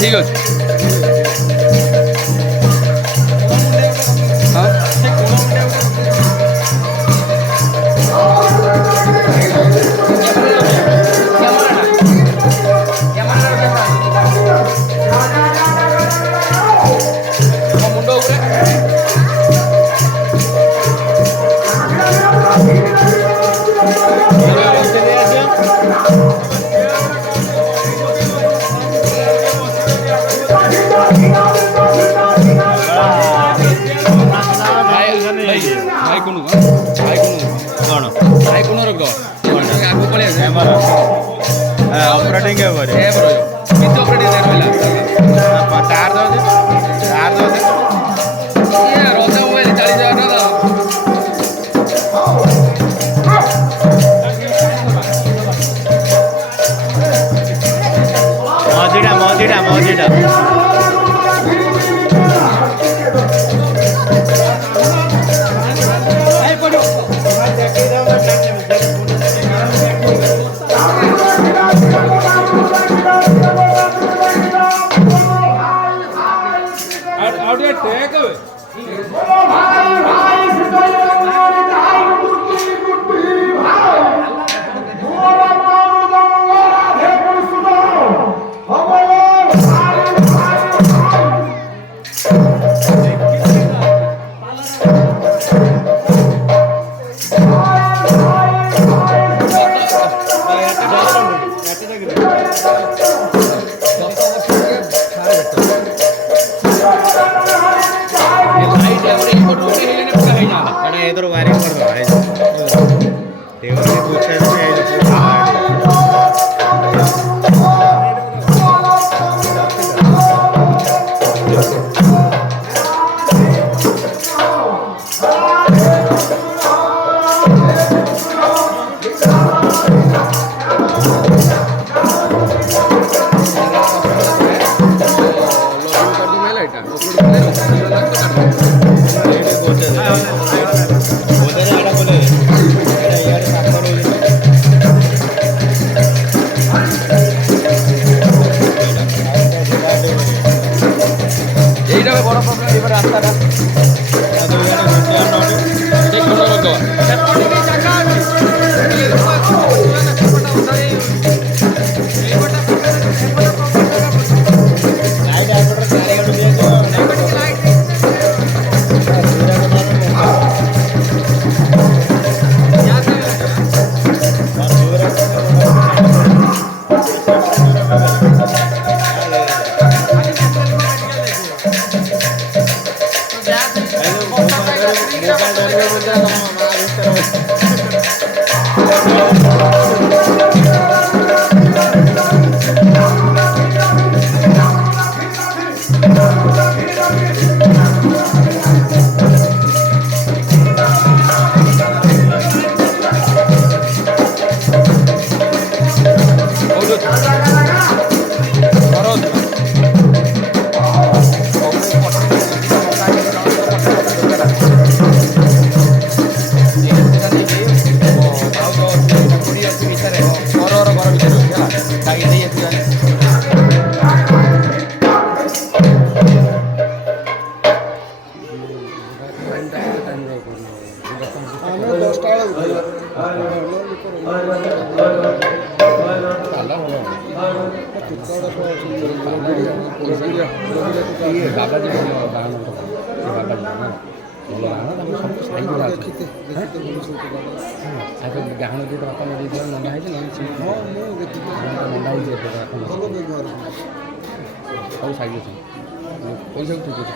ঠিক আছে ऑपरेटिंग है बरे है ब्रो किती ऑपरेटिंग है पहिला चार दो ये रोजा मोबाइल 40,000 ना मौजीटा How do you take away? इधर वायरिंग कर दो भाई टेबल पे पूछे तो ଗାହାଣ ଯୋଉଟା ବାପା ମରିଯାଇଥିଲା ନଣ୍ଡା ହେଇଛି ନହେଲେ ନଣ୍ଡା ହେଇଛି ସବୁ ସାଇଜ୍ ଅଛି ପଇସା ଠିକ୍ ଅଛି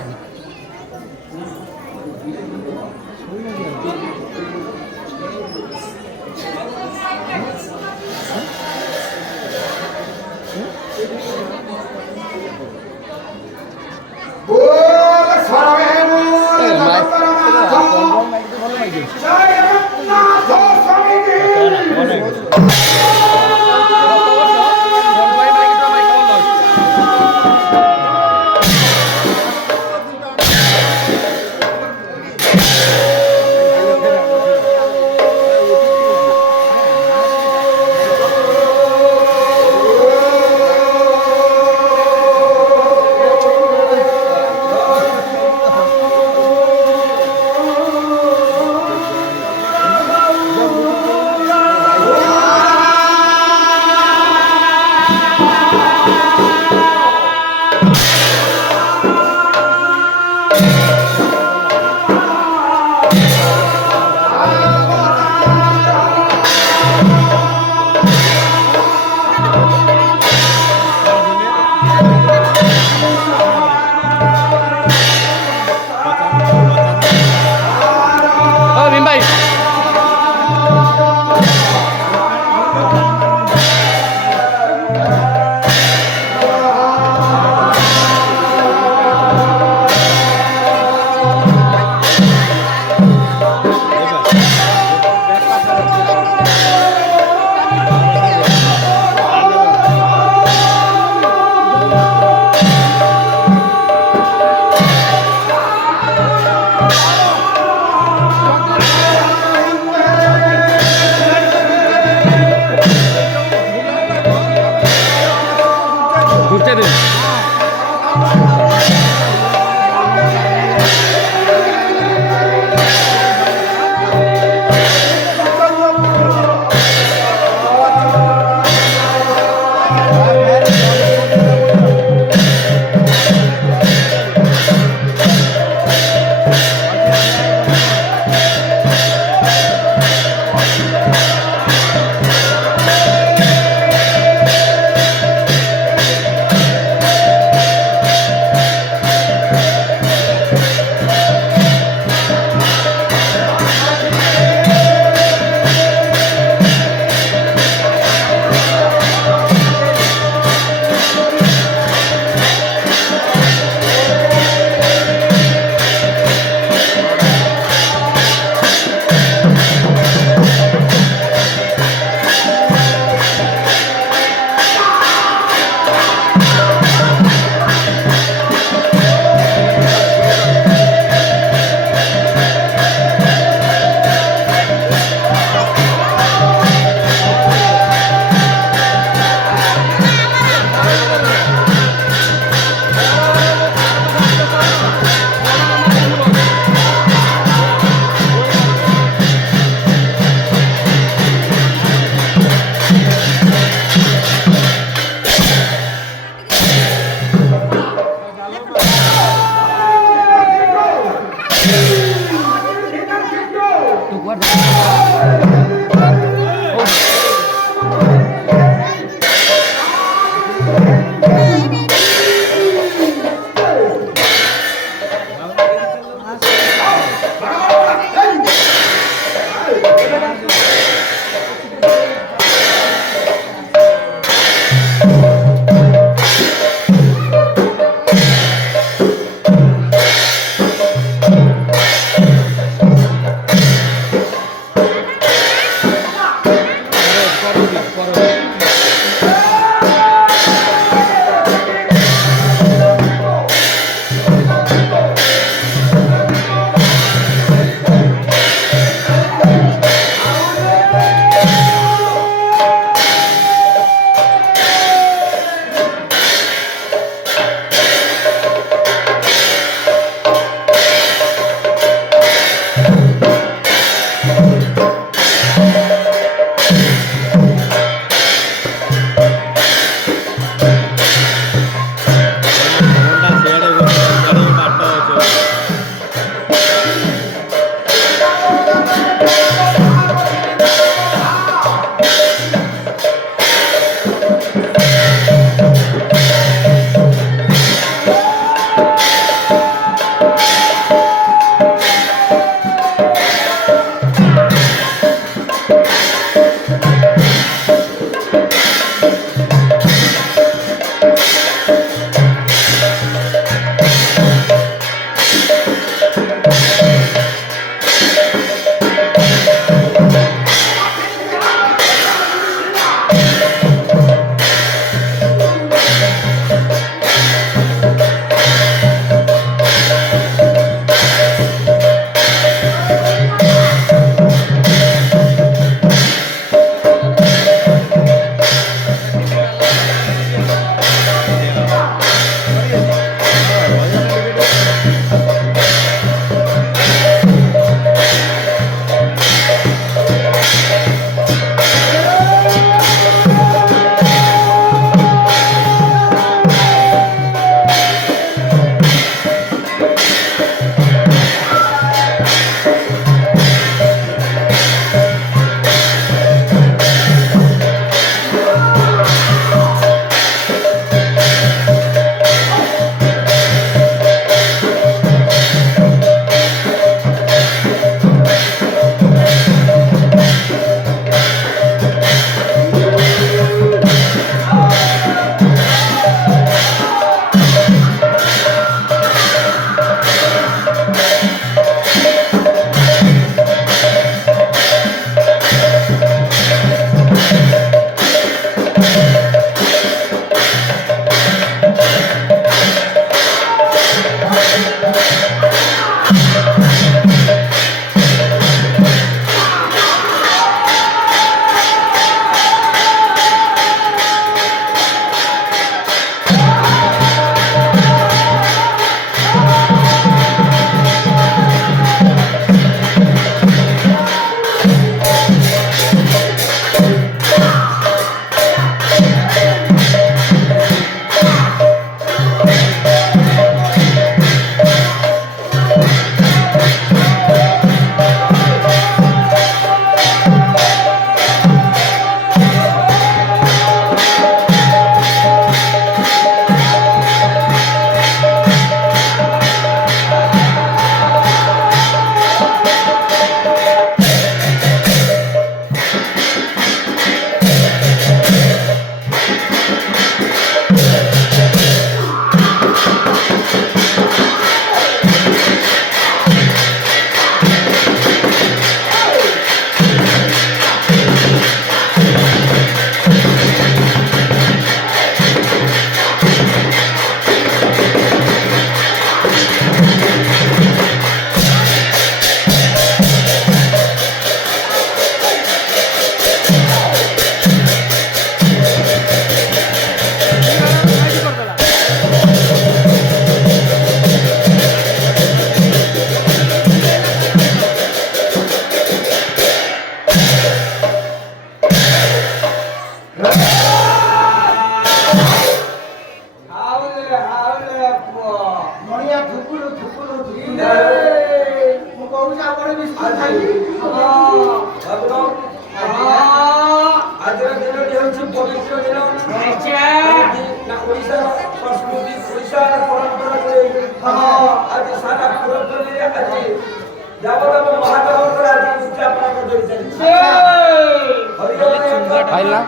পাইলা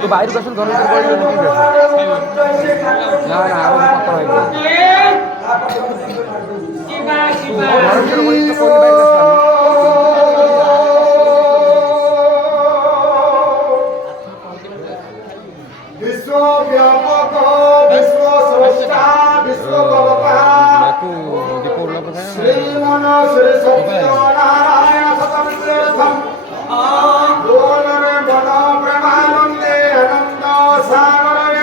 তো বাইরে বসুন ঘরে না না আরো কত হইবে বিশ্বব্যাপক বিশ্ব স্রষ্টা বিশ্ব একটু বিপদ লোক শ্রীমন শ্রী সত্যনারায়ণ শতবিশ্বম দোলরে বন প্রেমানন্দে আনন্দ সাগরে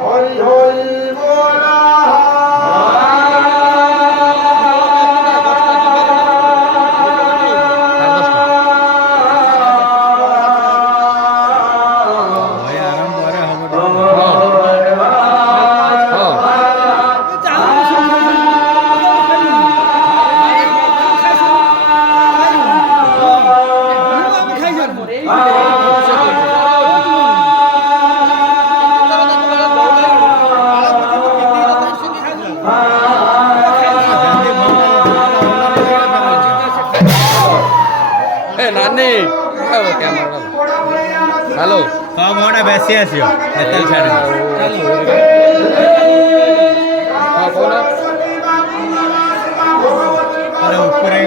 হরি হরি বলা নানি ক্যামেরা হ্যালো কম ওটা বেশি আসিও এত ছাড়ে আরে উপরে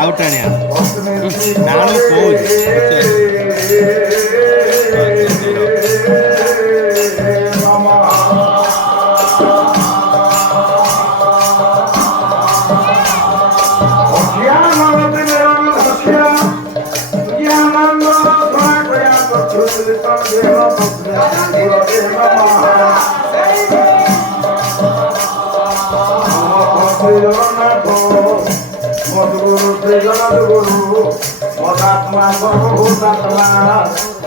ଆଉ ଟାଣିଆ ନାଣୁ କହୁଛି মধুগুরু শ্রী জগদ্গুরু মদাত্মা সর্বভূতাত্মা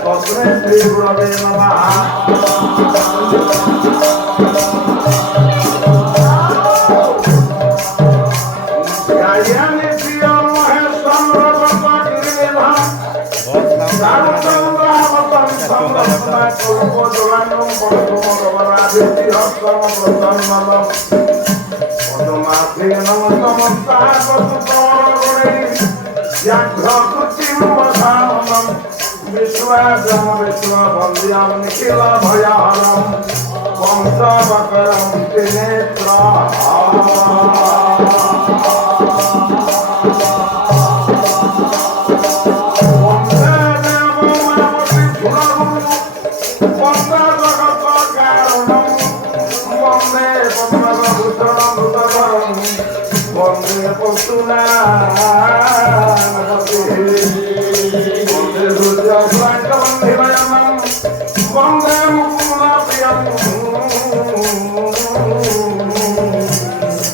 তস্মৈ শ্রী গুরবে নমঃ। জ্ঞানী প্রিয় মহেশ্বর গিরিধা विश्वाजम विश्ववन्द्यं निखिल भयहरं वंशवकरं त्रिनेत्रा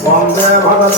वंदे भगत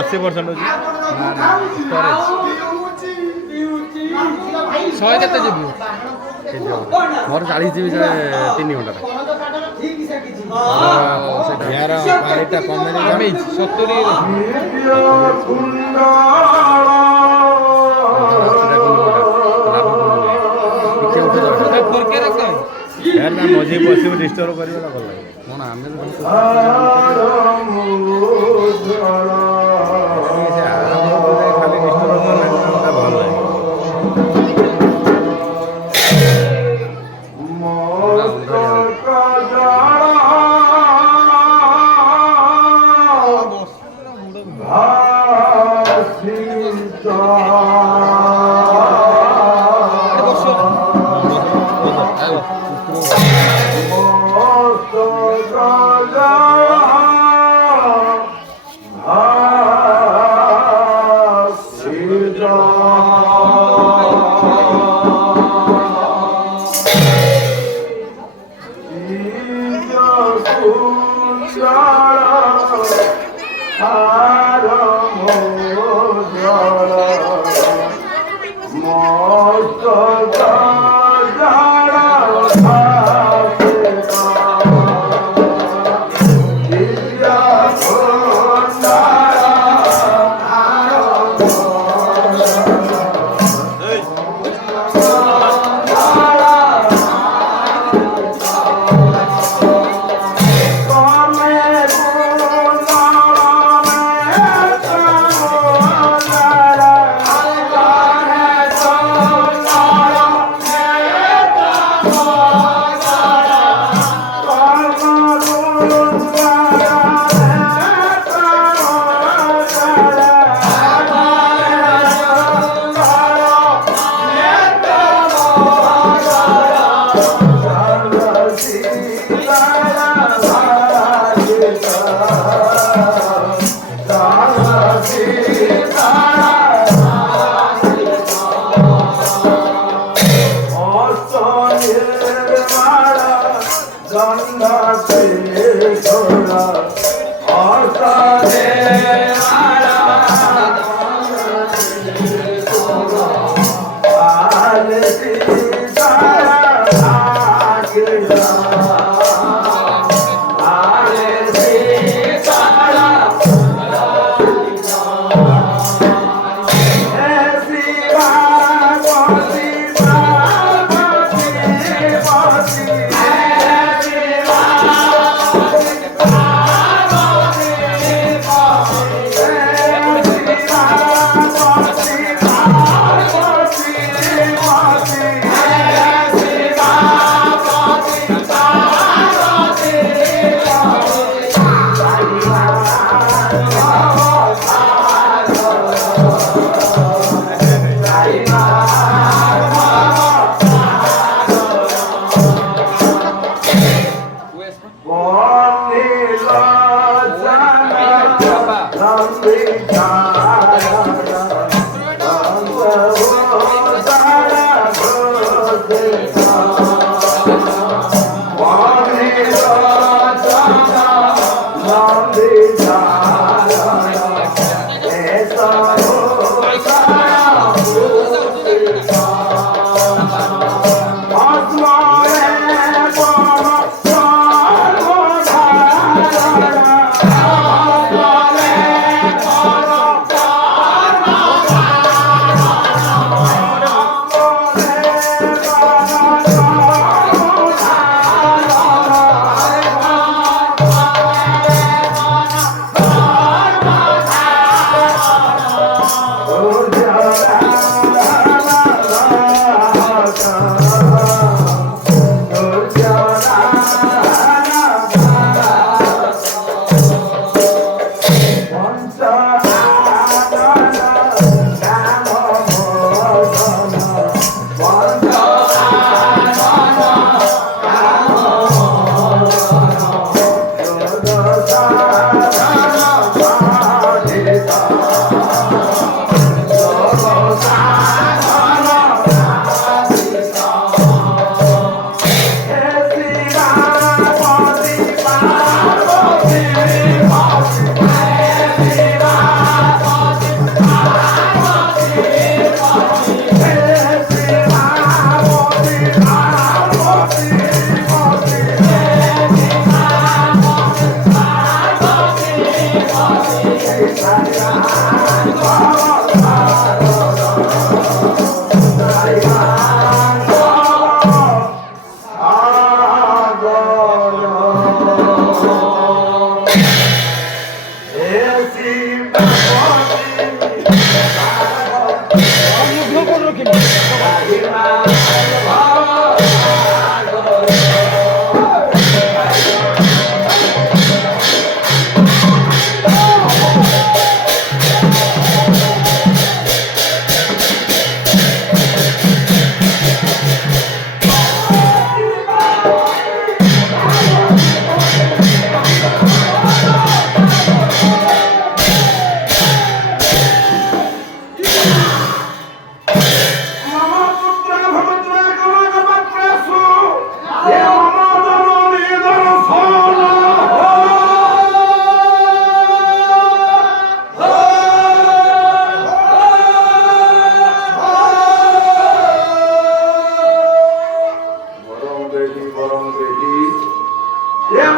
अस्सी परसेंट ଶହେ କେତେ ଯିବି ମୋର 40 ଯିବି 3 ଘଣ୍ଟା ইয়াର କ୍ୱାଲିଟିଟା କମେଇ ଦେଇଛି আমি 70 ଟିକେ ଉଠେଇ ଦେବା ফরকে রাখতে यार ना मझे बसिब डिस्टर्ब करिबला भल लागे କ'ଣ ଆମେ ସେ ଆରମ୍ଭ করে ଖାଲି डिस्टर्ब କଲେ ମତେ ଭଲ ଲାଗେ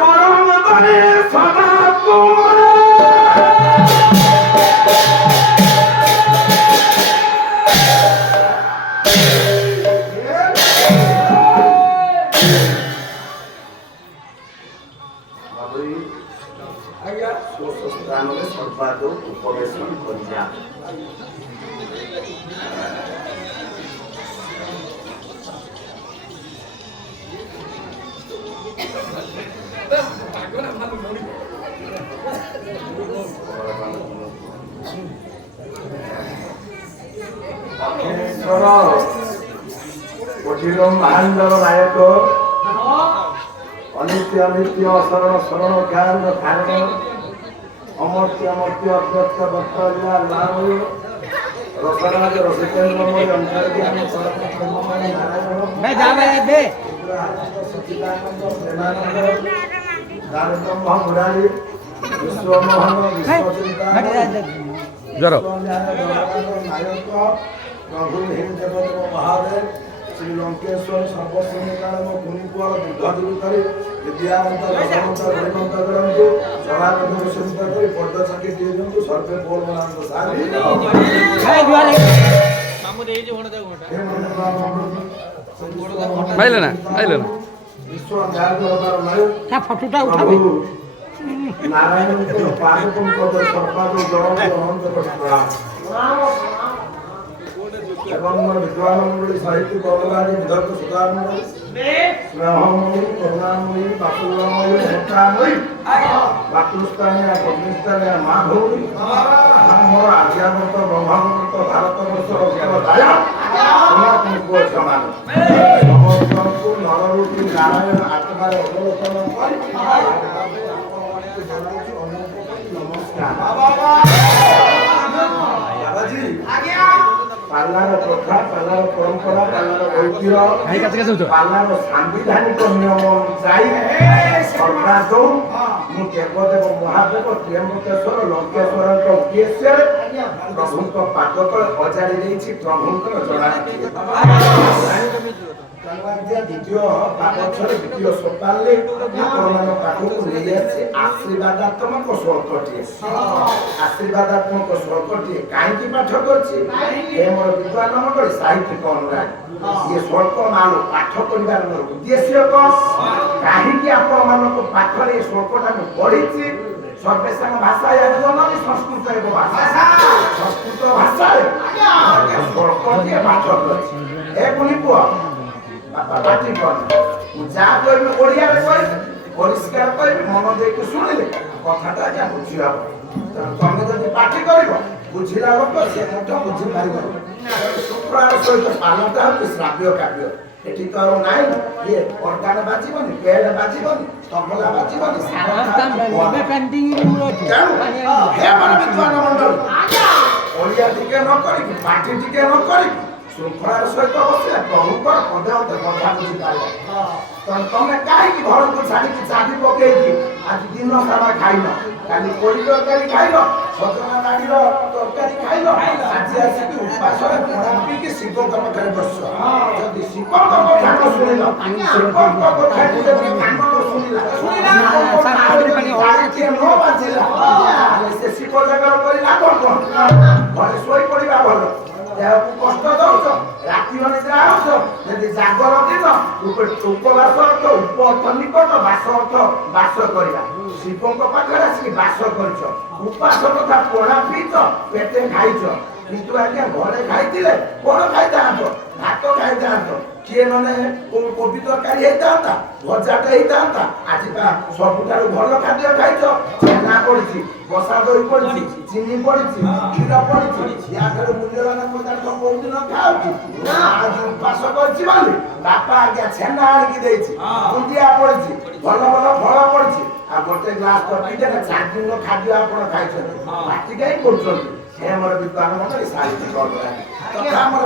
মরম করে সদা তোমার ସ୍ଥାନରେ ସର୍ବାଦ ଉପବେଶନ କରିବା କଠିନ ମହାନ୍ଦର ନାୟକ ଅନିତ୍ୟ ଅନିତ୍ୟ ଅସରଣ ଶରଣ ଜ୍ଞାନ ଧାରଣ ଅମର୍ତ୍ୟ ଅମର୍ତ୍ୟ ଅବ୍ୟକ୍ତ ବକ୍ତବ୍ୟ ନାମୟ ରସରାଜ ରସିକେନ୍ଦ୍ରମୟ ଅନ୍ତର୍ଜ୍ଞାନ ପରମ ବ୍ରହ୍ମମୟ ନାରାୟଣ ସଚିଦାନନ୍ଦ ପ୍ରେମାନନ୍ଦ ଦାରବ୍ରହ୍ମ ମୁରାରୀ ବିଶ୍ୱମୋହନ ବିଶ୍ୱଚିନ୍ତାନ ନାୟକ ପ୍ରଭୁ ହିଁ ଦେବଦେବ ମହାଦେବ ଶ୍ରୀ ଲଙ୍କେଶ୍ୱର ସର୍ବଶ୍ରେଣୀକାଳ ଗୁଣିପୁଅ ଦୀର୍ଘ ଦୂରତାରେ ବିଦ୍ୟାବନ୍ତ ରସବନ୍ତ ଗରିବନ୍ତ କରନ୍ତୁ ସଭାବନ୍ଧକୁ ସୁନିତ କରି ପଦ ଚାକି ଦିଅନ୍ତୁ ସର୍ବେ ପୌର୍ଣନାଥ ବିଶ୍ୱ ଫଟୋଟା ଉଠାବେ ନାରାୟଣଙ୍କ ପାଦପଙ୍କଜ ସର୍ବାଦ ଜଳ ଅନନ୍ତ ଏବଂ ବିଦ୍ୱାନ ମଣ୍ଡଳୀ ସାହିତ୍ୟ କମଲାରୀ ବିଦର୍ଭ ସୁଧାମଣ୍ଡ ସ୍ନେହମୟୀ କରୁଣାମୟୀ ବାସୁଦେବମୟୀ ଭଟ୍ଟାମୟୀ ମାତୃସ୍ଥାନୀୟ ପଦ୍ମିସ୍ଥାନୀୟ ମା ଭଉଣୀ ମୋର ଆଜ୍ଞାବର୍ତ ବ୍ରହ୍ମାବର୍ତ ଭାରତବର୍ଷର ଉତ୍ତରଦାୟ ପୁଅ ସମାନ ସମସ୍ତଙ୍କୁ ନରରୂପୀ ନାରାୟଣ ଆତ୍ମାରେ ଅବଲୋକନ କରି ନମସ୍କାର ପାଲାର ପ୍ରଥା ପାଲାର ପରମ୍ପରା ପାଲାର ଐତିହ୍ୟ ପାଲାର ସାମ୍ବିଧାନିକ ନିୟମ ଅନୁଯାୟୀ ସର୍ବାଦ ମୁଁ ଦେବଦେବ ମହାଦେବ ତ୍ର୍ୟମ୍ବକେଶ୍ୱର ଲଙ୍କେଶ୍ୱରଙ୍କ ଉଦ୍ଦେଶ୍ୟରେ ପ୍ରଭୁଙ୍କ ପାଦ ତଳେ ଅଜାଡ଼ି ଦେଇଛି ପ୍ରଭୁଙ୍କର ଜଣାନ୍ତି ଦ୍ୱିତୀୟ ପାଦଛରେ ଦ୍ୱିତୀୟ ସୋପାନରେ ଆପଣମାନଙ୍କ ପାଖକୁ ନେଇ ଆସିଛି ଆଶୀର୍ବାଦାତ୍ମକ ଶ୍ଳୋକଟିଏ ଆଶୀର୍ବାଦାତ୍ମକ ଶ୍ଳୋକଟିଏ କାହିଁକି ପାଠ କରିଛି ଏ ମୋର ବିଦ୍ୱାନ ମଣ୍ଡଳୀ ସାହିତ୍ୟିକ ଅନୁରାଗ ଇଏ ଶ୍ଳୋକ ମାଳ ପାଠ କରିବାର ମୋର ଉଦ୍ଦେଶ୍ୟ କଣ କାହିଁକି ଆପଣମାନଙ୍କ ପାଖରେ ଏ ଶ୍ଳୋକଟା ମୁଁ ପଢିଛି ସର୍ବେଶାଙ୍କ ଭାଷା ଜାଣିଛନ୍ତି ସଂସ୍କୃତ ଏକ ଭାଷା ସଂସ୍କୃତ ଭାଷାରେ ଶ୍ଳୋକଟିଏ ପାଠ କରିଛି ଏ ପୁଣି କୁହ ବାପା ପାଟି କର ମୁଁ ଯାହା କହିବି ଓଡ଼ିଆରେ କହିବି ପରିଷ୍କାର କହିବି ମନ ଦେଇକି ଶୁଣିଲେ କଥାଟା ଆଜ୍ଞା ବୁଝି ହବ ତମେ ଯଦି ପାଟି କରିବ ବୁଝିଲା ଲୋକ ସେ ମଧ୍ୟ ବୁଝିପାରିବ ଶୁକ୍ରବାର ସହିତ ପାଲଟା ହେଉଛି ଶ୍ରାବ୍ୟ କାବ୍ୟ ଏଠି ତ ଆଉ ନାହିଁ ଇଏ ଅର୍ଗାନ ବାଜିବନି ବେଡ୍ ବାଜିବନି ତବଲା ବାଜିବନି ବିଦ୍ୱାନ ମଣ୍ଡଳୀ ଓଡ଼ିଆ ଟିକେ ନ କରିକି ପାଟି ଟିକେ ନ କରିକି ଶୃଙ୍ଖଳାର ସହିତ ବସିଲେ ପ୍ରଭୁଙ୍କର ପଦେ ଅଧେ କଥା ବୁଝିପାରିବ ତମେ କାହିଁକି ଘରକୁ ଛାଡ଼ିକି ଚାବି ପକେଇକି ଆଜି ଦିନ ସାରା ଖାଇଲ କାଲି କୋଳି ତରକାରୀ ଖାଇଲ ସଜନା ନାଡ଼ିର ତରକାରୀ ଖାଇଲ ଆଜି ଆସିକି ଉପାସରେ ପଣା ପିଇକି ଶିବଙ୍କ ପାଖରେ ବସିଛ ଯଦି ଶିବଙ୍କ କଥା ନ ଶୁଣିଲ ଶିବଙ୍କ କଥା ଯଦି କାନ ନ ଶୁଣିଲା ନ ବାଜିଲା ସେ ଶିବ ଜାଗର କରି ଲାଭ କଣ ଘରେ ଶୋଇ ପଡ଼ିବା ଭଲ ଦେହକୁ କଷ୍ଟ ଦଉଛ ରାତି ଅନିଦ୍ରା ହଉଛ ଯଦି ଜାଗର ଦିନ ଉପବାସ ଅର୍ଥ ଉପ ଅର୍ଥ ନିକଟ ବାସ ଅର୍ଥ ବାସ କରିବା ଶିବଙ୍କ ପାଖରେ ଆସିକି ବାସ କରିଛ ଉପାସ ତଥା ପଣା ପିଇଛ ପେଟେ ଖାଇଛ କିନ୍ତୁ ଆଜ୍ଞା ଘରେ ଖାଇଥିଲେ କଣ ଖାଇଥାନ୍ତ ଭାତ ଖାଇଥାନ୍ତ କିଏ ମାନେ କୋବି ତରକାରୀ ହେଇଥାନ୍ତା ଭଜାଟେ ହେଇଥାନ୍ତା ଆଜି ବା ସବୁଠାରୁ ଭଲ ଖାଦ୍ୟ ଖାଇଛ ଛେନା ପଡିଛି ବସା ଦହି ପଡିଛି ଚିନି ପଡିଛି କ୍ଷୀର ପଡିଛି ୟାଠାରୁ ମୂଲ୍ୟବାନ ପଦାର୍ଥ କୋଉଦିନ ଖାଉଛି ଆଜି ଉପାସ କରିଛି ବୋଲି ବାପା ଆଜ୍ଞା ଛେନା ଆଣିକି ଦେଇଛି ବୁନ୍ଦିଆ ପଡିଛି ଭଲ ଭଲ ଫଳ ପଡିଛି ଆଉ ଗୋଟେ ଗ୍ଲାସ ତରକାରୀ ଦେଲେ 4 ଦିନ ଖାଦ୍ୟ ଆପଣ ଖାଇଛନ୍ତି ପାଟି କାହିଁ କରୁଛନ୍ତି ସେ ଆମର ବିଦ୍ୱାନ ମଣ୍ଡଳୀ ସାହିତ୍ୟ ତଥା ଆମର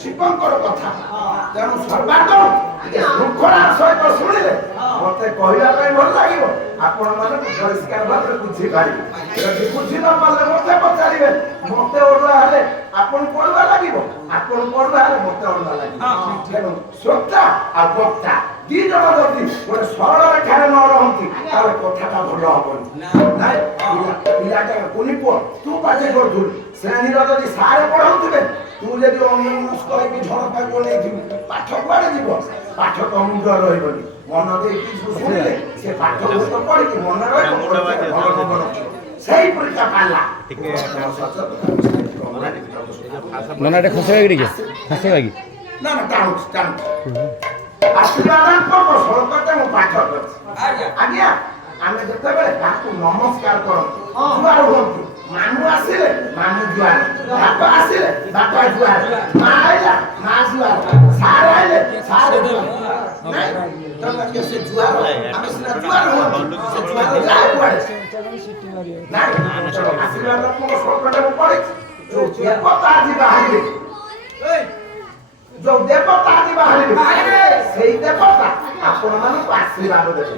ଶିବଙ୍କର କଥା ତେଣୁ ସର୍ବାଦ ଶୃଙ୍ଖଳାର ସହିତ ଶୁଣିଲେ ମତେ କହିବା ପାଇଁ ଭଲ ଲାଗିବ ଆପଣ ମାନେ ପରିଷ୍କାର ଭାବରେ ବୁଝିପାରିବେ ଯଦି ବୁଝି ନ ପାରିଲେ ମତେ ପଚାରିବେ ମତେ ଅଡୁଆ ହେଲେ ଆପଣଙ୍କୁ ଅଡୁଆ ଲାଗିବ ଆପଣଙ୍କୁ ଅଡୁଆ ହେଲେ ମତେ ଅଡୁଆ ଲାଗିବ ତେଣୁ ଶ୍ରୋତା ଆଉ ବକ୍ତା ଦି ଜଣ ଯଦି ଗୋଟେ ସରଳ ରେଖାରେ ନ ରହନ୍ତି ତାହେଲେ କଥାଟା ଭଲ ହବନି। ନାଇଁ ପିଲାଟା କୁନି ପୁଅ ତୁ ପାଠ କରୁଥିଲୁ ଶ୍ରେଣୀର ଯଦି ସାରେ ପଢାଉଥିବେ ତୁ ଯଦି ଅନ୍ୟମନସ୍କ ହେଇକି ଝରକାକୁ ନେଇଥିବୁ ପାଠ କୁଆଡେ ଯିବ? ପାଠ ତ ମୁଣ୍ଡ ରହିବନି। ମନ ଦେଇକି ଶୁଣିଲେ ସେ ପାଠ ପୁସ୍ତକ ପଢିକି ମନେ ରହିବ। ସେଇ ପରୀକ୍ଷା ପାଲା ଟିକେ ନନା ଟେ ଖସେଇବା କି ଟିକେ ଖସେଇବା କି ନା ନା ଟାଣୁଛି ଆଶୀର୍ବାଦ ସଳକତେ ମୁଁ ପାଠ କରିଛି। ଆଜ୍ଞା ଆମେ ଯେତେବେଳେ ତାକୁ ନମସ୍କାର କରନ୍ତୁ ଜୁଆର ହୁଅନ୍ତୁ। ମାନୁ ଆସିଲେ ମାନୁ ଜୁଆର, ବାପା ଆସିଲେ ବାପା ଜୁଆର, ମା ଆଇଲା ମା ଜୁଆର, ସାର ଆଇଲେ ସାର ଜୁଆର। ନାଇଁ ତମେ ସେ ଜୁଆର ଆମେ ସିନା ଜୁଆର ହୁଅନ୍ତୁ ସେ ଜୁଆର ଯାଏ କୁଆଡେ? ନାଇଁ ଆଶୀର୍ବାଦ ସଳକତେ ମୁଁ ପଢିଛି। ଯୋଉ ଦେବତା ଆଜି ବାହାରିବେ ଯୋଉ ଦେବତା ଆଜି ବାହାରିବେ ସେଇ ଦେବତା ଆପଣମାନଙ୍କୁ ଆଶୀର୍ବାଦ ଦେବେ।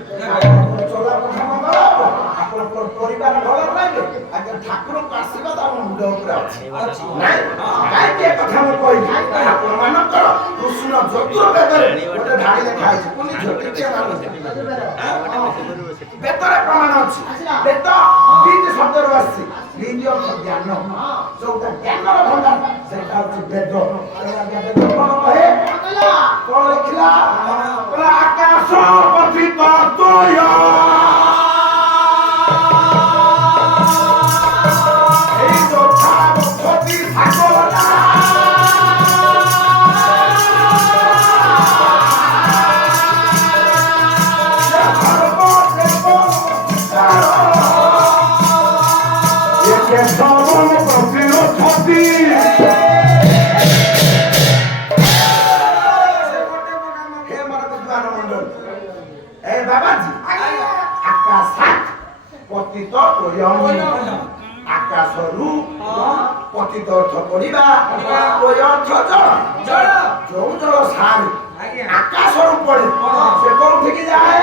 ଚଲାପଥ ମଙ୍ଗଳ ହବ, ଆପଣଙ୍କର ପରିବାର ଭଲ ରହିବେ। ଆଜ୍ଞା ଠାକୁରଙ୍କ ଆଶୀର୍ବାଦ ଆମ ମୁଣ୍ଡ ଉପରେ ଅଛି। ନାଇଁ କାହିଁକି ଏ କଥା ମୁଁ କହିବି? ଆପଣମାନଙ୍କର କୃଷ୍ଣ ଯଜୁର୍ବେଦରେ ଗୋଟେ ଧାଡ଼ି ଲେଖା ହେଇଛି। ପୁଣି ଜ୍ୟୋତିଷ ବେଦରେ ପ୍ରମାଣ ଅଛି। ବେଦ ବିଦ୍ ଶବ୍ଦରୁ ଆସିଛି। ବିଦ୍ ଅର୍ଥ ଜ୍ଞାନ, ଯୋଉଟା ଜ୍ଞାନର ଭଣ୍ଡାର ସେଇଟା ହଉଛି ବେଦ। କଣ କହେ? କଣ ଲେଖିଲା? ଆକାଶ ପତିତ ତୋୟ ଏଇ ଯୋଥା ପତି ସାଗରା ଆକାଶରୁ ପତିତ ଅର୍ଥ କରିବା ଅର୍ଥ ଜଳ। ଯୋଉ ଜଳ ସାରେ ଆକାଶରୁ ପଡେ ସେ କୋଉଠିକି ଯାଏ?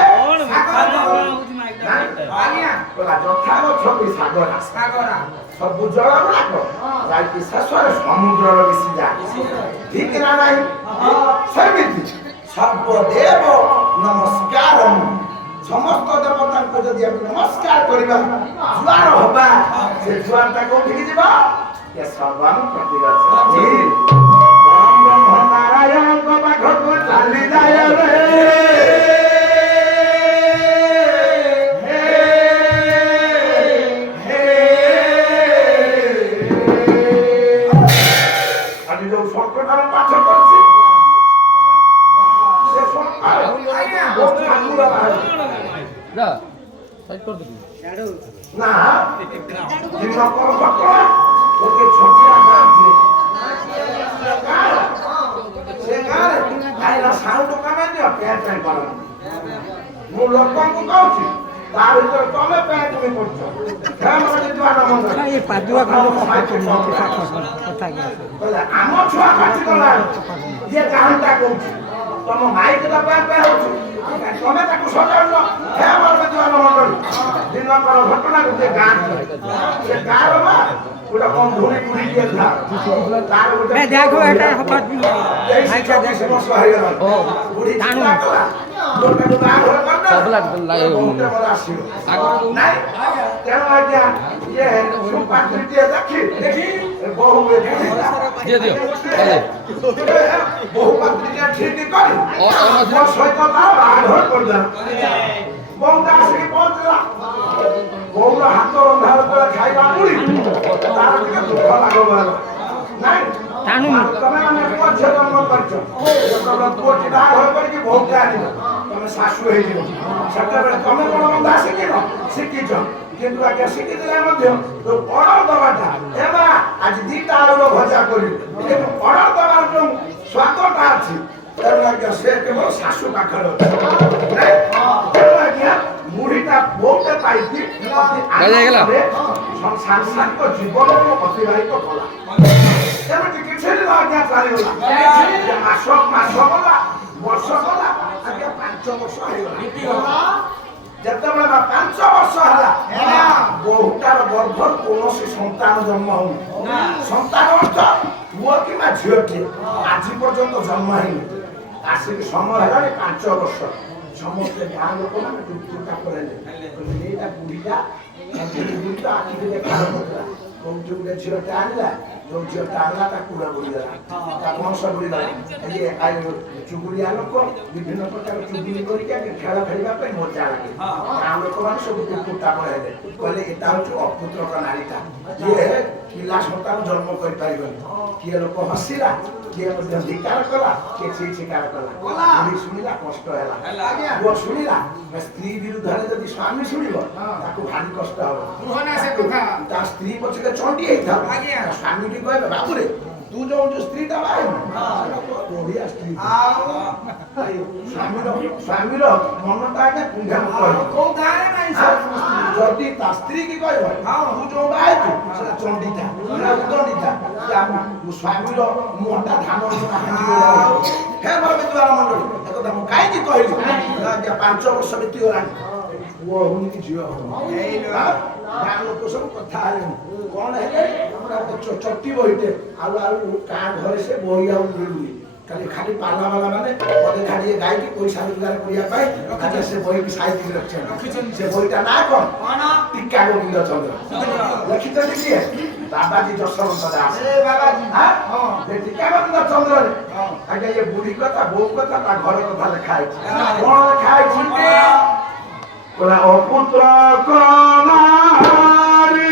ଯଥା ଗଛ ବି ସାଗରା ସବୁ ଜଳ ଗୁଡାକ ଯାଇକି ଶେଷରେ ସମୁଦ୍ରରେ ମିଶିଯାଏ। ଠିକ ନା ନାହିଁ? ସେମିତି ସର୍ବଦେବ ନମସ୍କାର। ସମସ୍ତ ଦେବତାଙ୍କୁ ଯଦି ଆମେ ନମସ୍କାର କରିବା ଜୁଆର ହବା ସେ ଜୁଆରଟା କୋଉଠିକି ଯିବ? ସର୍ବାଣୁ ପ୍ରତିଗଚ୍ଛତି। ପରମ ବ୍ରହ୍ମ ନାରାୟଣଙ୍କ ପାଖକୁ ଚାଲି ଯାଏ ରେ। ଆଜି ଯୋଉ ସଂକଟର ପାଠ କରିଛି ସେ ସଂକଟ ଠାକୁର ଯା ସାଇଡ କରି ଦେ ନା ଦିନକର ଘଟଣା ଗୋଟେ ଛୋଟିଆ ଗାଁ ଥିଲେ। ସେ ଗାଁରେ ଖାଇଲା ସାଉଣ୍ଡ କାମ ଦିଅ ପ୍ୟାଣ୍ଟ ପ୍ୟାଣ୍ଟ କର। ମୁଁ ଲୋକଙ୍କୁ କହୁଛି ତା ଭିତରେ ତମେ ପ୍ୟାଣ୍ଟ ବି କରୁଛ। ଆମ ଛୁଆ ପାଟି କଲା ଇଏ ଗାଁଟା କହୁଛି ତମ ମାଇକଟା ପ୍ୟାଣ୍ଟ ହଉଛି ତମେ ତାକୁ ସଜାଉଛ। ହେ ମର୍ମେନ୍ଦ୍ର ମଣ୍ଡଳୀ ଦିନକର ଘଟଣା ଗୋଟେ ଗାଁ ସେ ଗାଁର ମା ଗୋଟେ ବନ୍ଧୁଣି ବୁଢୀ ଦିଏ ତାର ଗୋଟେ ବର୍ଷ ହେଇଗଲା ବୁଢୀ ଚିନ୍ତା କଲା ଗୋଟେ ବାହାଘର କରିଦେଲା ଆସିବ ନାଇଁ। ତେଣୁ ଆଜ୍ଞା ଇଏ ପାତ୍ରୀଟିଏ ଦେଖି ବହୁ ବହୁ ପାତ୍ରୀଟିଏ ଠିକ କରି ମୋ ସହିତ ତାର ବାହାଘର କରିଦେଲା। ବନ୍ଧା ଆସିକି ପହଞ୍ଚିଲା। ବୋଉର ହାତ ରନ୍ଧା ଖାଇବା ବୁଢୀ ତାର ଟିକେ ଦୁଃଖ ଲାଗିବ ନାଇଁ। ତମେ ମାନେ ପୁଅ ଝିଅ ଜନ୍ମ କରିଛ ଯେତେବେଳେ ପୁଅଟି ବାହାଘର କରିକି ବୋଉকে ଆଣିବ ତମେ ଶାଶୁ ହେଇଯିବ। ସେତେବେଳେ ତମେ କଣ ରନ୍ଧା ଶିଖିଛ କିନ୍ତୁ ଆଜ୍ଞା ଶିଖିଥିଲେ ମଧ୍ୟ ଯୋଉ ଅର୍ଡର ଦବାଟା ଏ ମା ଆଜି 2ଟା ଆଳୁର ଭଜା କରିବି କିନ୍ତୁ ଅର୍ଡର ଦବାର ଯୋଉ ସ୍ୱାଦଟା ଅଛି ତେଣୁ ଆଜ୍ଞା ସେ କେବଳ ଶାଶୁ ପାଖରେ ଅଛି। ଆଜ୍ଞା ବୁଢୀଟା ବୋଉଟେ ପାଇକି ସାଂସାରିକ ଜୀବନକୁ ଅତିବାହିତ କଲା। ଏମିତି କିଛି ଦିନ ଆଜ୍ଞା ଚାଲିଗଲା। ମାସ ଗଲା ବର୍ଷ ଗଲା ଆଜ୍ଞା 5 ବର୍ଷ ହେଇଗଲା। ଯେତେବେଳେ 5 ବର୍ଷ ହେଲା ବୋହୁଟାର ଗର୍ଭରୁ କୌଣସି ସନ୍ତାନ ଜନ୍ମ ହଉନି। ସନ୍ତାନ ଅର୍ଥ ପୁଅ କିମ୍ବା ଝିଅଟିଏ ଆଜି ପର୍ଯ୍ୟନ୍ତ ଜନ୍ମ ହେଇନି। ଆସିକି ସମୟ ହେଲାଣି 5 ବର୍ଷ ସମସ୍ତେ ଗାଁ ଲୋକମାନେ ଟୁଟା ପଳେଇଲେ ଏଇଟା ବୁଢୀଟା ବୁଢୀ ତ ଆଖିକୁ ଦେଖା ନଥିଲା କୋଉଠି ଗୋଟେ ଝିଅଟା ଆଣିଲା ଯୋଉ ଝିଅଟା ଆଣିଲା ତା କୁଡ଼ା ବୁଡ଼ିଗଲା ତା ବଂଶ ବୁଡ଼ିଗଲା ଚୁଗୁଳିଆ ଲୋକ ବିଭିନ୍ନ ପ୍ରକାର ଚୁଗୁଳି କରିକି ଆଗେ ଖେଳ ଖେଳିବା ପାଇଁ ମଜା ଲାଗେ ଗାଁ ଲୋକମାନେ ସବୁ ଟୁଟା ପଳେଇଲେ କହିଲେ ଏଟା ହଉଛି ଅପୁତ୍ରକ ନାରୀଟା ଇଏ ପିଲା ସନ୍ତାନ ଜନ୍ମ କରିପାରିବନି କିଏ ଲୋକ ହସିଲା କିଏ ମଧ୍ୟ ଧିକାର କଲା କିଏ ଛିକାର କଲା ବୁଢ଼ୀ ଶୁଣିଲା କଷ୍ଟ ହେଲା ପୁଅ ଶୁଣିଲା ସ୍ତ୍ରୀ ବିରୁଦ୍ଧରେ ଯଦି ସ୍ୱାମୀ ଶୁଣିବ ତାକୁ ଭାରି କଷ୍ଟ ହବ ତା ସ୍ତ୍ରୀ ପଛରେ ଚଣ୍ଡୀ ହେଇଥାଉ ସ୍ୱାମୀ ବି କହିବେ ବାବୁରେ ତୁ ଯୋଉ ସ୍ତ୍ରୀଟା ବାହାରିବୁ ବଢିଆ ସ୍ତ୍ରୀ ସ୍ୱାମୀର ମନଟା ଆଜ୍ଞା କୁଣ୍ଢା ଯଦି ତା ସ୍ତ୍ରୀ କି କହିବ ତୁ ଯୋଉ ବାହାରିଛୁ ସେଟା ଚଣ୍ଡୀଟା ଉଦଣ୍ଡିଟା ସ୍ୱାମୀର ମୁହଁଟା ଧାନ ହେ ମୋର ବିଦ୍ୱାନ ମଣ୍ଡଳୀ ଏକଥା ମୁଁ କାହିଁକି କହିଲି ଆଜ୍ଞା 5 ବର୍ଷ ବିତିଗଲାଣି ପୁଅ ହଉନି କି ଝିଅ ହଉନି ଗାଁ ଲୋକ ସବୁ କଥା ହେଲେଣି କଣ ହେଲେ ଚଟି ବହିଟେ ଆଉ କାଁ ଘରେ ସେ ବହି ଆଉ ମିଳୁନି ଖାଲି ପାଲା ବାଲା ମାନେ ମତେ ଖାଲି ଗାଇକି ପଇସା ରୋଜଗାର କରିବା ପାଇଁ ସେ ବହିକି ସାଇତିକି ରଖିଛନ୍ତି ସେ ବହିଟା ନା କଣ ଟୀକା ଗୋବିନ୍ଦ ଚନ୍ଦ୍ର ଲେଖିଛନ୍ତି କିଏ ବାବାଜୀ ଯଶବନ୍ତ ଦାସ ଟୀକା ଗୋବିନ୍ଦ ଚନ୍ଦ୍ରରେ ଆଜ୍ଞା ଏ ବୁଢୀ କଥା ବୋଉ କଥା ତା ଘର କଥା ଲେଖା ହେଇଛି କଣ ଲେଖା ହେଇଛି ଅପୁତ୍ର କନାରୀ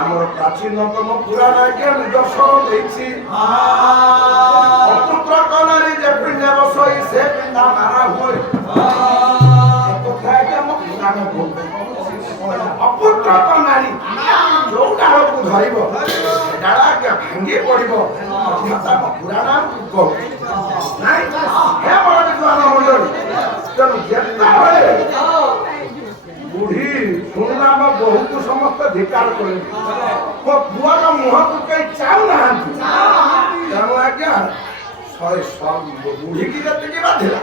ଆମର ପ୍ରାଚୀନତମ ପୁରାଣ ନିଦର୍ଶନ ଦେଇଛି ଅପୁତ୍ର କନାରୀ ଯେ ପିଣ୍ଡେ ବସଇ ସେ ପିଣ୍ଡା ମାରା ହୁଏ ଅପୁତ୍ର କନାରୀ ଯୋଉ ଡାଳକୁ ଧରିବ ଡାଳ ଆଜ୍ଞା ଭାଙ୍ଗି ପଡିବ ପୁରାଣ କହୁଛି ନାଇଁ ହେ ବଡ ବିଦ୍ୱାନ ମଣ୍ଡଳୀ ତେଣୁ ଯେତେବେଳେ ବୁଢୀ ଶୁଣିଲା ମୋ ବୋହୂକୁ ସମସ୍ତେ ଧିକାର କଲେ ମୋ ପୁଅର ମୁହଁକୁ କେହି ଚାହୁଁନାହାନ୍ତି ତେଣୁ ଆଜ୍ଞା ବୁଢୀକି ଯେତିକି ବାଧିଲା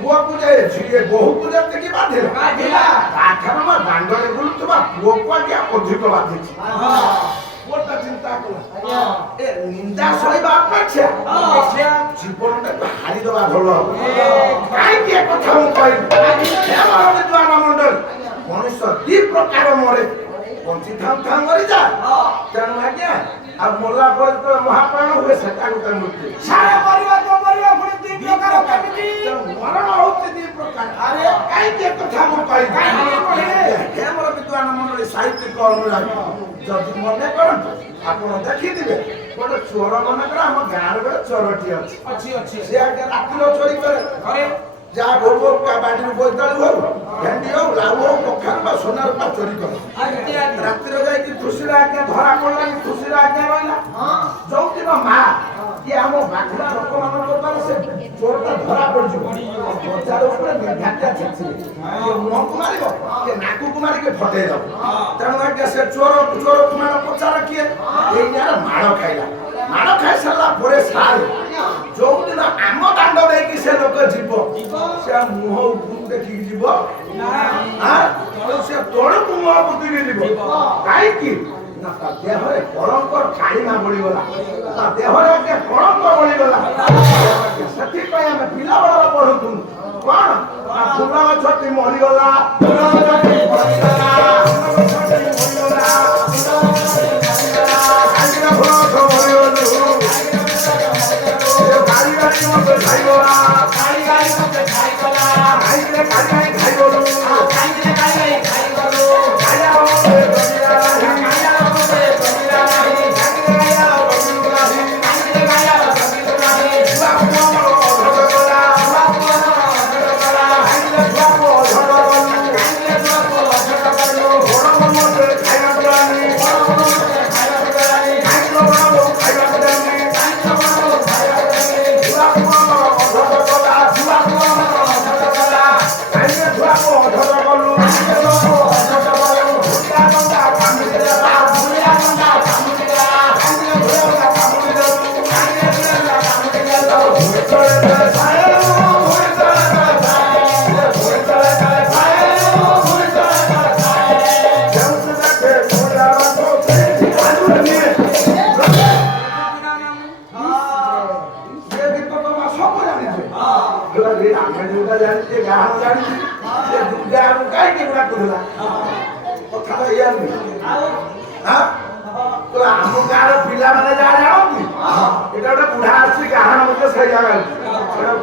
ପୁଅକୁ ଝିଏ ବୋହୂକୁ ଯେତିକି ବାଧିଲା ତାଠାରୁ ମୋ ଦାଣ୍ଡରେ ବୁଲୁଥିବା ପୁଅକୁ ଆଜ୍ଞା ଅଧିକ ବାଧିଛି ପୁଅଟା ଚିନ୍ତା କଲା ଏ ନିନ୍ଦା ସହିବା ଅପେକ୍ଷା ଜୀବନଟାକୁ ହାରିଦବା ଭଲ ହବ କାହିଁକି ଏ କଥା ମୁଁ କହିଲି ବିଦ୍ୱାନ ମଣ୍ଡଳୀ ମଣିଷ 2 ପ୍ରକାର ମରେ ବଞ୍ଚିଥାଉ ଥାଉ ମରିଯାଏ ତେଣୁ ଆଜ୍ଞା ଆଉ ମଲା ପରେ ଯେତେବେଳେ ମହାପ୍ରାଣ ହୁଏ ସେଟା ଗୋଟେ ମୃତ୍ୟୁ ମରଣ ହଉଛି 2 ପ୍ରକାର ଆରେ କାହିଁକି ଏ କଥା ମୁଁ କହିଲି ମୋର ବିଦ୍ୱାନ ମଣ୍ଡଳୀ ସାହିତ୍ୟିକ ଅନୁରାଗ ଯଦି ମନେ କରନ୍ତୁ ଆପଣ ଦେଖିଥିବେ ଗୋଟେ ଚୋର ମନେକର ଆମ ଗାଁରେ ଗୋଟେ ଚୋରଟି ଅଛି ସେ ଆଜ୍ଞା ରାତିର ଚୋରି କରେ ଯାହା ଘରୁ ବାଡ଼ିରୁ ବୋଇତାଳୁ ହଉ ଭେଣ୍ଡି ହଉ ଲାଉ ହଉ କଖାରୁ ବା ସୁନା ରୂପା ଚୋରି କର ରାତିରେ ଯାଇକି ଖୁସିରେ ଆଜ୍ଞା ଧରା ପଡ଼ିଲାନି ଖୁସିରେ ଆଜ୍ଞା ରହିଲା ଯୋଉଦିନ ମା ଇଏ ଆମ ବାଘୁରା ଲୋକମାନଙ୍କ ଦ୍ୱାରା ସେ ଚୋରଟା ଧରା ପଡ଼ିଯିବ ବଜାର ଉପରେ ନିର୍ଘାତିଆ ଛେଚିବେ ମୁହଁକୁ ମାରିବ କିଏ ନାକକୁ ମାରିକି ଫଟେଇ ଦବ ତେଣୁ ଆଜ୍ଞା ସେ ଚୋରକୁ ମାଡ଼ ପଚାର କିଏ ଏଇ ଗାଁରେ ମାଡ଼ ଖାଇଲା ମାଡ଼ ଖାଇ ସାରିଲା ପରେ ସାରେ ଯୋଉଦିନ ଆମ ଦାଣ୍ଡ ଦେଇକି ସେ ଲୋକ ଯିବ ସେ ମୁହଁ ଉପରକୁ ଦେଖିକି ଯିବ ସେ ତଳକୁ ମୁହଁ ବୁଦ୍ଧିକି ଯିବ କାହିଁକି ନା ତା ଦେହରେ କଳଙ୍କ କାଳିମା ବଳିଗଲା ତା ଦେହରେ ଆଜ୍ଞା କଳଙ୍କ ବଳିଗଲା ସେଥିପାଇଁ ଆମେ ପିଲାବେଳର ପଢୁଥିଲୁ କଣ ନା ଫୁଲ ଗଛଟି ମରିଗଲା ଫୁଲ ଗଛଟି ମରିଗଲା ଆମ ଗାଁର ପିଲାମାନେ ଯାହା ଜାଣନ୍ତି ଏଟା ଗୋଟେ ବୁଢା ଆସିଛି ଗାହାଣ ମଧ୍ୟ ସେଇ ଜାଗା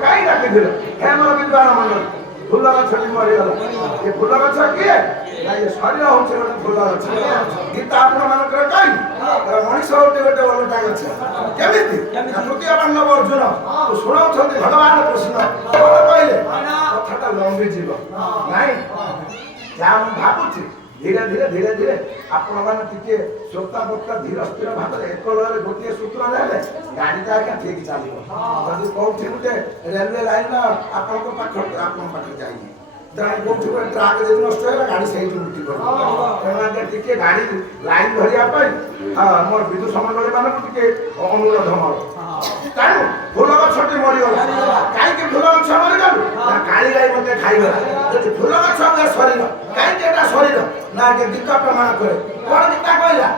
କାହିଁ ଡାକିଥିଲ ହେମର ବିଦ୍ୱାନ ମଣ୍ଡଳ ଫୁଲ ଗଛଟି ମରିଗଲା ଏ ଫୁଲ ଗଛ କିଏ ନା ଏ ଶରୀର ହଉଛି ଗୋଟେ ଫୁଲ ଗଛ ଗୀତା ଆପଣ ମାନଙ୍କର କାହିଁ ମଣିଷ ହଉଛି ଗୋଟେ ଓଲଟା ଗଛ କେମିତି ତୃତୀୟ ପାଣ୍ଡବ ଅର୍ଜୁନ ଶୁଣାଉଛନ୍ତି ଭଗବାନ କୃଷ୍ଣ କଣ କହିଲେ କଥାଟା ଲମ୍ବି ଯିବ ନାଇଁ ଯାହା ମୁଁ ଭାବୁଛି ଧୀରେ ଧୀରେ ଆପଣ ମାନେ ଟିକେ ଶ୍ରୋତାବକ୍ତା ଧୀର ସ୍ଥିର ଭାବରେ ଏକ ଲୟରେ ଗୋଟିଏ ସୂତ୍ରରେ ହେଲେ ଗାଡ଼ିଟା ଆଜ୍ଞା ଠିକ ଚାଲିବ ଯଦି କୋଉଠି ଗୋଟେ ରେଲୱେ ଲାଇନ ଆପଣଙ୍କ ପାଖରେ ଯାଇନି କୋଉଠି ଗୋଟେ ଟ୍ରାକ୍ ଯଦି ନଷ୍ଟ ହେଲା ଗାଡ଼ି ସେଇଠି ଲୁଟି ପଡ଼ିବ ତେଣୁ ଆଜ୍ଞା ଟିକେ ଗାଡ଼ି ଲାଇନ ଧରିବା ପାଇଁ ମୋର ବିଦ୍ୟୁତ ମଣ୍ଡଳୀ ମାନଙ୍କୁ ଟିକେ ଅନୁରୋଧ ମୋର ତେଣୁ ଫୁଲ ଗଛଟି ମରିଗଲା କାହିଁକି ଫୁଲ ଗଛ ମରିଗଲୁ ନା କାଳି ଗାଈ ମତେ ଖାଇଗଲା ଯଦି ଫୁଲ ଗଛ ଶରୀର କାହିଁକି ଏଟା ଶରୀର ନା ଗୀତା ପ୍ରମାଣ କରେ କଣ ଗୀତା କହିଲା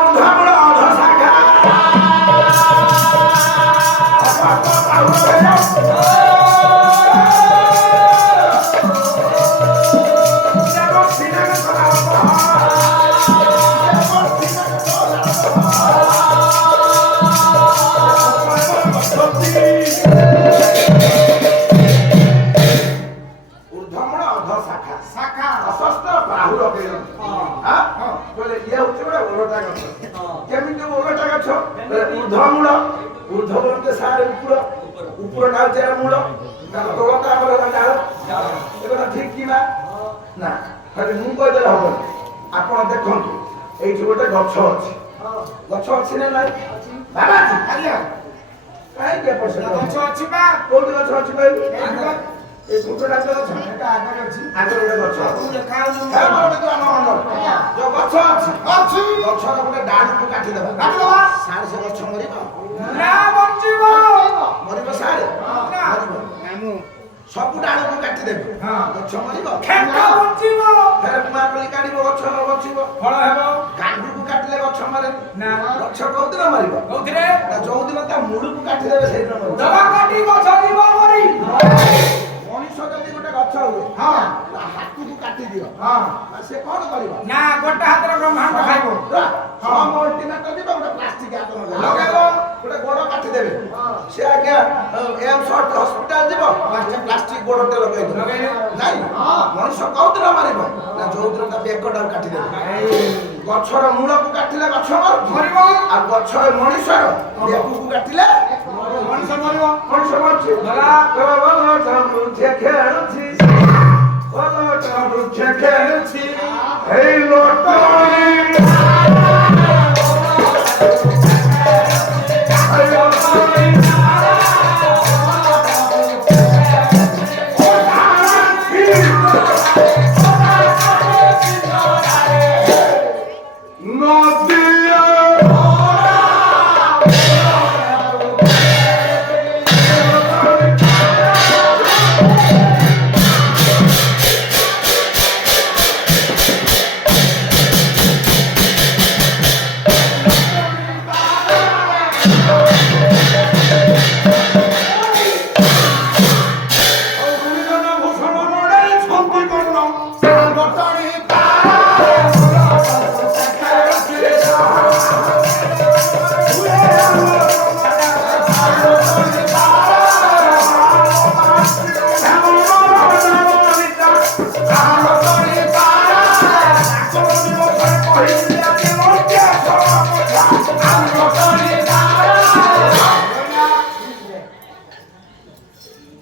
ଉର୍ଦ୍ଧ୍ୱମୂଳ ଅଧ ଶାଖା କେମିତି ଓଲଟା ଗଛ ଉର୍ଦ୍ଧ୍ୱମୂଳ ଉର୍ଦ୍ଧ୍ୱ ସାର ଉପରଟା ହଉଛି ମୂଳ ତଳଟା ଆମର ଡାଳ ଏଗୁଡ଼ା ଠିକ କି ନା ଖାଲି ମୁଁ କହିଦେଲେ ହବନି ଆପଣ ଦେଖନ୍ତୁ ଏଇଠି ଗୋଟେ ଗଛ ଅଛି ନା ନାଇଁ ବାବାଜୀ ଆଜ୍ଞା କାହିଁକି ଗଛ ଅଛି ବା କୋଉଠି ଗଛ ଅଛି କହିବି ଏ ଫୁଟଟା ଗଛ ଆଗରେ ଅଛି ଆଗରେ ଗୋଟେ ଗଛ ଯୋଉ ଗଛ ଅଛି ଗଛର ଗୋଟେ ଡାଳକୁ କାଟିଦେବା ସାର ସେ ଗଛ ମରିବ ନା ବଞ୍ଚିବ ମରିବ ସାର ମରିବ ସବୁ ଡାଳକୁ କାଟିଦେବେ ଗଛ ମରିବ ବଞ୍ଚିବ ଫେର କୁମାରକଳି କାଢିବ ଗଛ ବଞ୍ଚିବ ଫଳ ହେବ କାଣ୍ଡକୁ କାଟିଲେ ଗଛ ମରେ ନା ଗଛ କୋଉଦିନ ମରିବ କୋଉଥିରେ ଯୋଉଦିନ ତା ମୂଳକୁ କାଟିଦେବେ ସେଇଦିନ ମରିବ କାଟି ଗଛ ଯିବ ମରି ମଣିଷ ଯଦି ଗୋଟେ ଗଛ ହୁଏ ହାତକୁ କାଟି ଦିଅ ସେ କଣ କରିବ ନା ଗୋଟେ ହାତରେ ବ୍ରହ୍ମାଣ୍ଡ ଖାଇବ ଗୋଟେ ପ୍ଲାଷ୍ଟିକ ହାତ ଲଗେଇବ ଗୋଟେ ଗୋଡ କାଟିଦେବେ ସେ ଆଜ୍ଞା ଏମ୍ସ ହସ୍ପିଟାଲ ଯିବ ପ୍ଲାଷ୍ଟିକ ଗୋଡଟେ ଲଗେଇଦେବ ନାଇଁ ମଣିଷ କୋଉଦିନ ମାରିବ ନା ଯୋଉଦିନ ତା ବେକଟାକୁ କାଟିଦେବେ ଗଛର ମୂଳକୁ କାଟିଲେ ଗଛ ମରିବ ଆଉ ଗଛ ମଣିଷର ବେକକୁ କାଟିଲେ ମଣିଷ মনুষ্য বলছি বলটা বুঝে খেলছি বলটা বুঝে খেলছি এই লটারি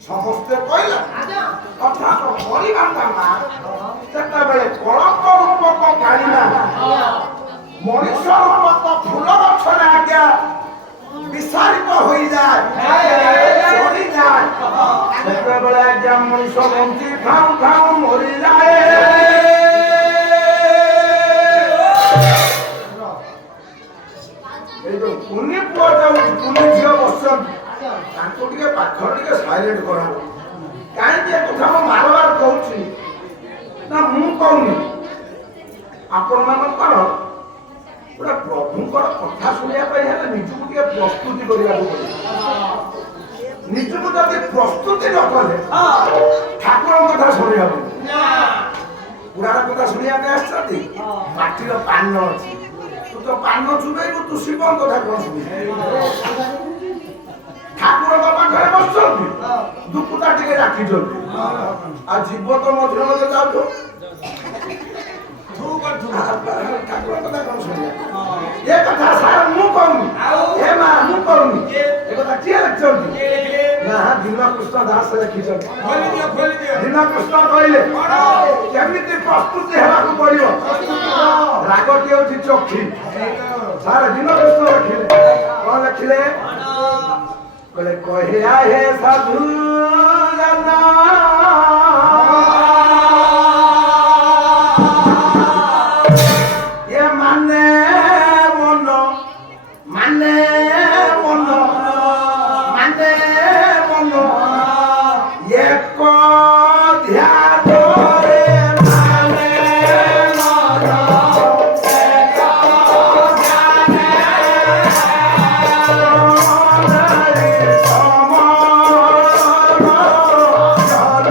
ସମସ୍ତେ କହିଲେ କଥା ତ କରିବାଟା ନା ସେତେବେଳେ କଳଙ୍କ ରୂପକ କାଳିମା ମଣିଷ ରୂପକ ଫୁଲ ଗଛରେ ଆଜ୍ଞା ବିଷାରିତ ହୋଇଯାଏ ଚଳିଯାଏ ସେତେବେଳେ ଆଜ୍ଞା ମଣିଷ ବଞ୍ଚି ଖାଉ ଖାଉ ମରିଯାଏ ଏଇ ଯୋଉ କୁନି ପୁଅ ଯାଉଛି କୁନି ଝିଅ ବସିଛନ୍ତି ତାଙ୍କୁ ଟିକେ ପାଖରେ ଟିକେ ସାଇଲେଣ୍ଟ କରାଅ କାହିଁକି ଏ କଥା ମୁଁ ବାରବାର କହୁଛି ନା ମୁଁ କହୁନି ଆପଣମାନଙ୍କର ଗୋଟେ ପ୍ରଭୁଙ୍କର କଥା ଶୁଣିବା ପାଇଁ ହେଲେ ନିଜକୁ ଟିକେ ପ୍ରସ୍ତୁତି କରିବାକୁ ପଡ଼ିବ ନିଜକୁ ଯଦି ପ୍ରସ୍ତୁତି ନ କଲେ ଠାକୁରଙ୍କ କଥା ଶୁଣିବାକୁ ପୁରାଣ କଥା ଶୁଣିବା ପାଇଁ ଆସିଛନ୍ତି ମାଟିର ପାନ ଅଛି ତୁ ତ ପାନ ଚୁବେଇବୁ ତୁ ଶିବଙ୍କ କଥା କଣ ଶୁଣିବୁ ଠାକୁରଙ୍କ ପାଖରେ ବସୁଛନ୍ତି ଦୁଃଖଟା ଟିକେ ରାଖିଛନ୍ତି ଆଉ ଜୀବ ତ ମଝିରେ ମଝିରେ ଯାଉଛ ଠାକୁର କଥା କଣ ଶୁଣିବା ଏ କଥା ସାର ମୁଁ କହୁନି ଏ ମା ମୁଁ କହୁନି ଏ କଥା କିଏ ଲେଖିଛନ୍ତି ନା ଦୀନକୃଷ୍ଣ ଦାସ ଲେଖିଛନ୍ତି ଦୀନକୃଷ୍ଣ କହିଲେ କେମିତି ପ୍ରସ୍ତୁତି ହେବାକୁ ପଡିବ ରାଗଟି ହେଉଛି ଚକ୍ଷି ସାର ଦୀନକୃଷ୍ଣ ଲେଖିଲେ କଣ ଲେଖିଲେ କହିଲେ କହିଲା ହେ ସାଧୁ ଜନା ଏ ମାନେ ମନ ମାନେ ମନ ମାନେ ମନ ଏକ ଧ୍ୟାନରେ ମାନେ ମନ ଏକ ଧ୍ୟାନରେ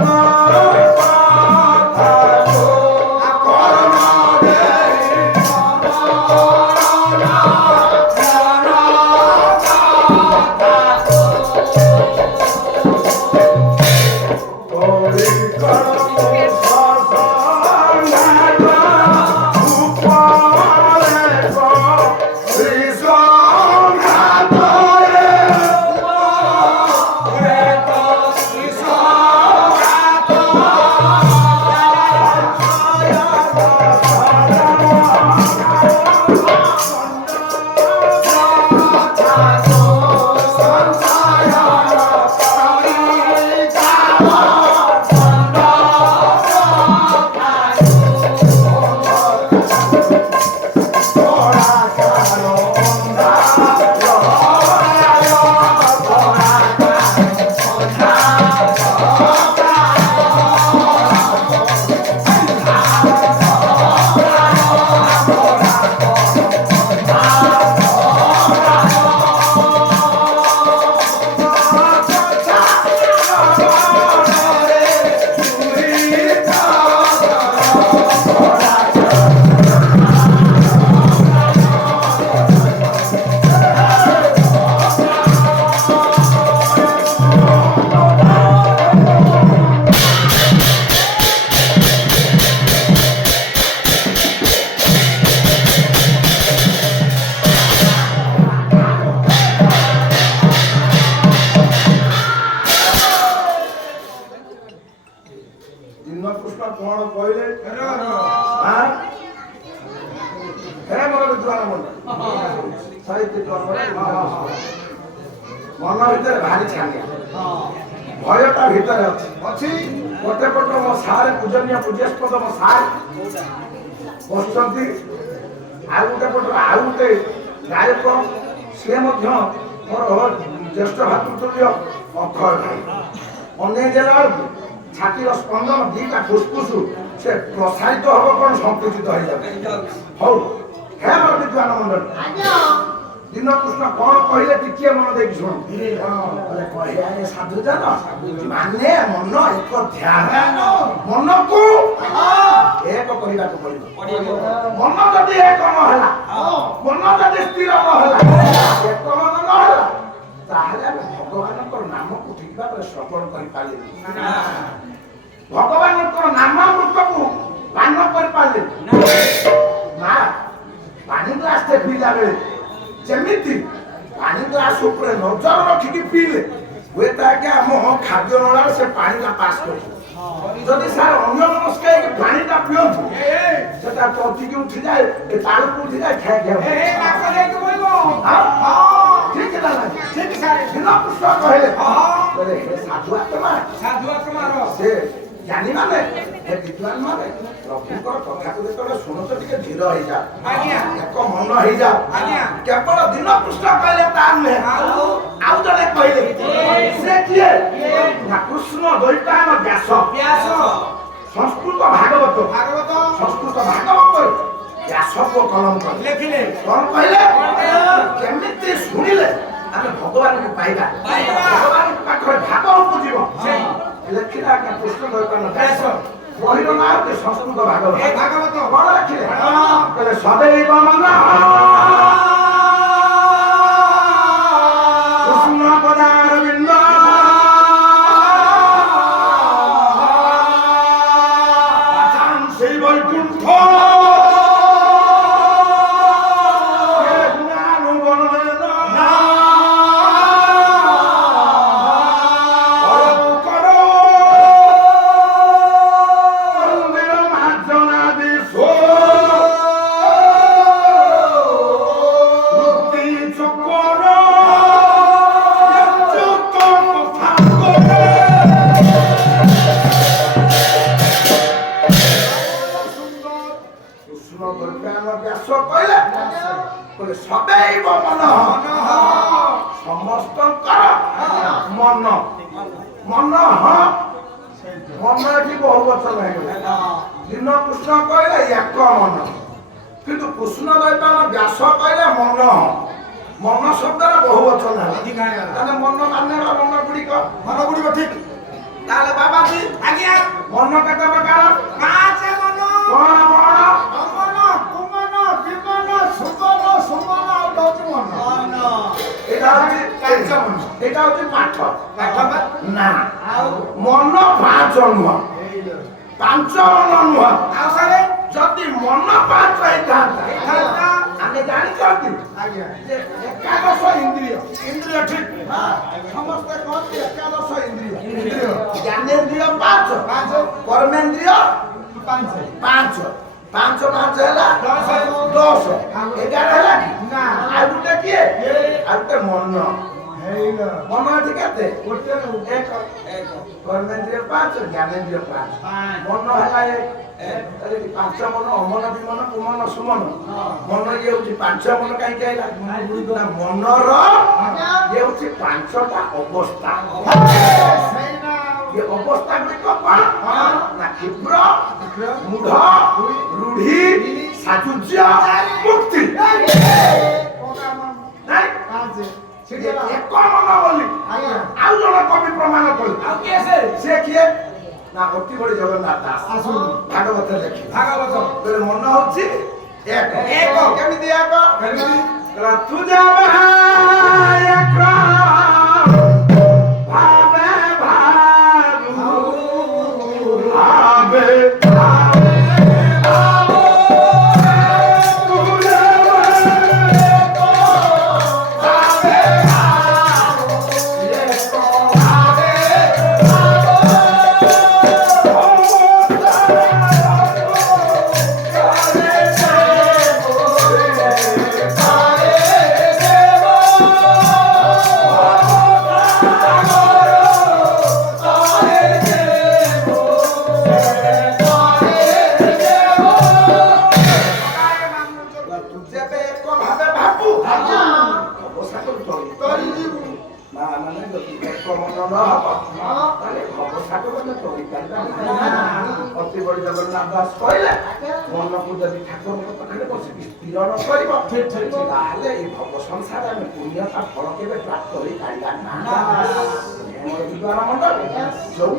ମନ ଭିତରେ ଭାରି ଛାନିଆ ଭୟଟା ଭିତରେ ଅଛି ଗୋଟେ ପଟ ମୋ ସାର୍ ପୂଜନୀୟ ପୂଜ୍ୟାସ୍ପଦ ମୋ ସାର୍ ବସୁଛନ୍ତି ଆଉ ଗୋଟେ ପଟ ଆଉ ଗୋଟେ ଗାୟକ ସିଏ ମଧ୍ୟ ମୋର ଜ୍ୟେଷ୍ଠ ଭାତୃତୁଲ୍ୟ ଅକ୍ଷୟ ଭାଇ ଅନେକ ଦେଲା ବେଳକୁ ଛାତିର ସ୍ପନ୍ଦନ ଦିଟା ଫୁସଫୁସ ସେ ପ୍ରସାରିତ ହବ କଣ ସଂକୁଚିତ ହେଇଯାଉଛି ହଉ ହେ ମୋର ବିଦ୍ୱାନ ମଣ୍ଡଳୀ ଦୀନକୃଷ୍ଣ କଣ କହିଲେ ଟିକିଏ ମନ ଦେଇକି ଶୁଣ କହିଲେ ସାଧୁଜନ ମାନେ ମନ ଏକ ଧ୍ୟାନ ମନକୁ ଏକ କରିବାକୁ ପଡିବ ମନ ଯଦି ଏକ ନହେଲା ମନ ଯଦି ସ୍ଥିର ନହେଲା ଏକ ମନ ନହେଲା ତାହେଲେ ଆମେ ଭଗବାନଙ୍କର ନାମକୁ ଠିକ ଭାବରେ ଶ୍ରବଣ କରିପାରିଲେନି ଭଗବାନଙ୍କର ନାମାମୃତକୁ ପାନ କରିପାରିଲେନି ନା ପାଣି ଗ୍ଲାସଟେ ପିଇଲା ବେଳେ ଯେମିତି ପାଣି ଗ୍ଲାସ ଉପରେ ନଜର ରଖିକି ପିଇଲେ ହୁଏତ ଆଜ୍ଞା ଆମ ଖାଦ୍ୟ ନଳାରେ ସେ ପାଣିଟା ପାସ୍ କରୁଛୁ ଯଦି ସାର୍ ଅନ୍ୟ ମନସ୍କ ହେଇକି ପାଣିଟା ପିଅନ୍ତୁ ସେଟା ତଣ୍ଟିକି ଉଠିଯାଏ ଏ ତାଳୁକୁ ଉଠିଯାଏ ଠିକ ନା ଠିକ ସାର୍ ଦୀନକୃଷ୍ଣ କହିଲେ ସାଧୁ ଆତ୍ମା ସେ ଜ୍ଞାନୀ ମାନେ ଏ ବିଦ୍ୱାନ ମାନେ ପ୍ରଭୁଙ୍କର କଥାକୁ ଯେତେବେଳେ ଶୁଣୁଛ ଟିକେ ଧୀର ହେଇଯାଅ ଏକ ମନ ହେଇଯାଅ କେବଳ ଦୀନକୃଷ୍ଣ କହିଲେ ତା ନୁହେଁ ଆଉ ଜଣେ କହିଲେ ସେ କିଏ ନା କୃଷ୍ଣ ଦୈପାୟନ ବ୍ୟାସ ସଂସ୍କୃତ ଭାଗବତ ସଂସ୍କୃତ ଭାଗବତ ବ୍ୟାସକୁ କଲମ ଲେଖିଲେ କଣ କହିଲେ କେମିତି ଶୁଣିଲେ ଆମେ ଭଗବାନଙ୍କୁ ପାଇବା ଭଗବାନଙ୍କ ପାଖରେ ଭାବ ଉପଜିବ ଲେଖିଲା କୃଷ୍ଣ ଦୈପାୟନ ବ୍ୟାସ ବହିର ନାଁ ହଉଛି ସଂସ୍କୃତ ଭାଗବତ କଣ ଲେଖିଲେ କହିଲେ ସदैବ ମନ କୃଷ୍ଣ ପଦାରବିନ୍ଦ সেই বৈকুণ্ঠ সदैব মন সমস্তଙ୍କର ମନ ମନ ମନ ଏଠି ବହୁ ବଚନ ହେଇଗଲା ଦୀନକୃଷ୍ଣ କହିଲେ ଏକ ମନ କିନ୍ତୁ କୃଷ୍ଣ ଦୈପାୟନ ବ୍ୟାସ କହିଲେ ମନ ମନ ଶବ୍ଦରେ ବହୁ ବଚନ ହେଲା ତାହେଲେ ମନ ମାନେ ମନ ଗୁଡ଼ିକ ଠିକ ତାହେଲେ ବାବାଜୀ ଆଜ୍ଞା ମନ କେତେ ପ୍ରକାର ପାଞ୍ଚ ମନ କଣ এটা হচ্ছে পাঠ না মন পাঁচ নুহ পাঁচ মন নুহ যদি মন পাঁচ আমি জানিছি যে একাদশ ইন্দ্রিয় ইন্দ্রিয় ঠিক সমস্ত কহନ୍ତି একাদশ ইন্দ্রিয় জ্ঞানেন্দ্রিয় পাঁচ কর্মেন্দ্রিয় পাঁচ ପାଞ୍ଚ ପାଞ୍ଚ ହେଲା 10 11 ହେଲା କି ନା ଆଉ ଗୋଟେ କିଏ ଆଉ ଗୋଟେ ମନ ମନ ଏଠି କେତେ ଗୋଟେ ଏକ କର୍ମେନ୍ଦ୍ରିୟ 5 ଜ୍ଞାନେନ୍ଦ୍ରିୟ 5 ମନ ହେଲା ପାଞ୍ଚ ମନ ଅମନ ବିମନ କୁମନ ସୁମନ ମନ ଇଏ ହଉଛି ପାଞ୍ଚ ମନ କାହିଁକି ହେଲା ନା ମନର ଇଏ ହଉଛି ପାଞ୍ଚଟା ଅବସ୍ଥା ये अवस्था गुड़िक कौन ना क्षिप्र मूढ़ रूढ़ी साजुज्य मुक्ति एक मन बोली आउ जन कवि प्रमाण कले से किए ना अति बड़ी जगन्नाथ दास भागवत लेखि भागवत बोले मन होछि एक एक केमिति एक केमिति कला तुझा एक Hare ମା ମାନେ ଯଦି ମନ ନ ହବ ତାହେଲେ ଭବ ଠାକୁର କରିପାରିବା ଅତି ବଡ଼ି ଜଗନ୍ନାଥ ଦାସ କହିଲେ ମନକୁ ଯଦି ଠାକୁରଙ୍କ ପାଖରେ ବସିକି ସ୍ଥିର ନ କରିବ ତାହେଲେ ଏଇ ଭବ ସଂସାର ଆମେ ପୁଣ୍ୟତା ଫଳ କେବେ ପ୍ରାପ୍ତ ହେଇପାରିବା ଯୋଉ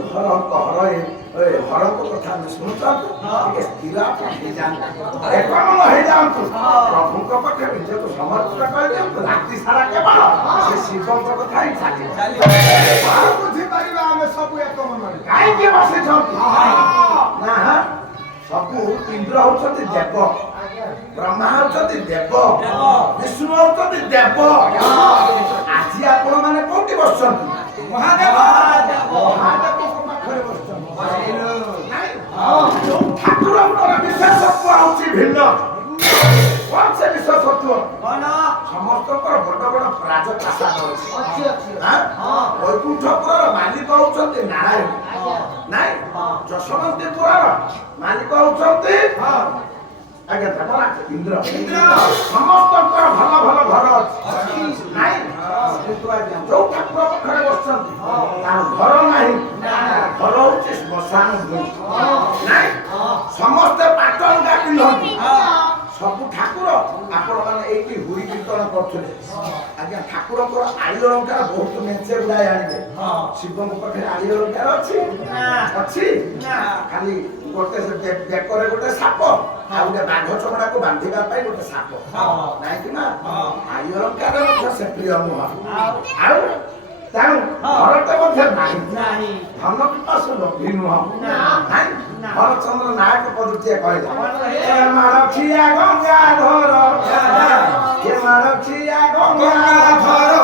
ହରଙ୍କ କଥା ଆମେ ଶୁଣୁଛନ୍ତି ଟିକେ ସ୍ଥିର ଏକମନ ହେଇଯାଆନ୍ତୁ ପ୍ରଭୁଙ୍କ ପାଖରେ ନିଜକୁ ସମର୍ପିତ କରିଦିଅନ୍ତୁ ରାତି ସାରା କେବଳ ସେ ଶିବଙ୍କ କଥା ହିଁ ବୁଝିପାରିବା ଆମେ ସବୁ ଏକମନରେ କାହିଁକି ବସିଛନ୍ତି ନା ସବୁ ଇନ୍ଦ୍ର ହଉଛନ୍ତି ଦେବ ବ୍ରହ୍ମା ହଉଛନ୍ତି ଦେବ ବିଷ୍ଣୁ ହଉଛନ୍ତି ଦେବ ଆଜି ଆପଣ ମାନେ କୋଉଠି ବସିଛନ୍ତି ମହାଦେବ ମହାଦେବଙ୍କ ପାଖରେ ବସିଛନ୍ତି ଯୋଉ ଠାକୁରଙ୍କର ବିଶେଷତ୍ୱ ହଉଛି ଭିନ୍ନ କଣ ସେ ବିଶେଷତ୍ୱ ସମସ୍ତଙ୍କର ବଡ ବଡ ରାଜପ୍ରାସାଦ ଅଛି ବୈକୁଣ୍ଠପୁରର ମାଲିକ ହଉଛନ୍ତି ନାରାୟଣ ନାଇଁ ଯଶୋବନ୍ତୀପୁରର ମାଲିକ ହଉଛନ୍ତି ଆଜ୍ଞା ଇନ୍ଦ୍ର ସମସ୍ତଙ୍କର ଭଲ ଭଲ ଘର ଅଛି ନାଇଁ କିନ୍ତୁ ଆଜ୍ଞା ଯୋଉ ଠାକୁର ପାଖରେ ବସିଛନ୍ତି ତାର ଘର ନାହିଁ ଘର ହଉଛି ଶ୍ମଶାନ ଭୂମି ନାଇଁ ସମସ୍ତେ ପାଟଲଙ୍କା ପିନ୍ଧନ୍ତି ସବୁ ଠାକୁର ଆପଣ ମାନେ ଏଇଠି ହୁରି କୀର୍ତ୍ତନ କରୁଥିଲେ ଆଜ୍ଞା ଠାକୁରଙ୍କର ଆଳି ଅଳଙ୍କାର ବହୁତ ମେଞ୍ଚେ ଗୁଡାଏ ଆଣିବେ ଶିବଙ୍କ ପାଖରେ ଆଳି ଅଳଙ୍କାର ଅଛି ଅଛି ଖାଲି ଗୋଟେ ବେକରେ ଗୋଟେ ସାପ ଆଉ ଗୋଟେ ବାଘ ଚମଡାକୁ ବାନ୍ଧିବା ପାଇଁ ଗୋଟେ ସାପ ନାଇଁ କି ନା ଆଳି ଅଳଙ୍କାର ମଧ୍ୟ ସେ ପ୍ରିୟ ନୁହଁ ଆଉ ତେଣୁ ଘରଟେ ମଧ୍ୟ ନାହିଁ ଧନ ପିପାସୁ ଲୋଭୀ ନୁହଁ ନାଇଁ ହରଚନ୍ଦ୍ର ନାୟକ ପଦଟିଏ କହିଲା ମାରଖିଆ ଗଙ୍ଗାଧର ମାରଖିଆ ଗଙ୍ଗାଧର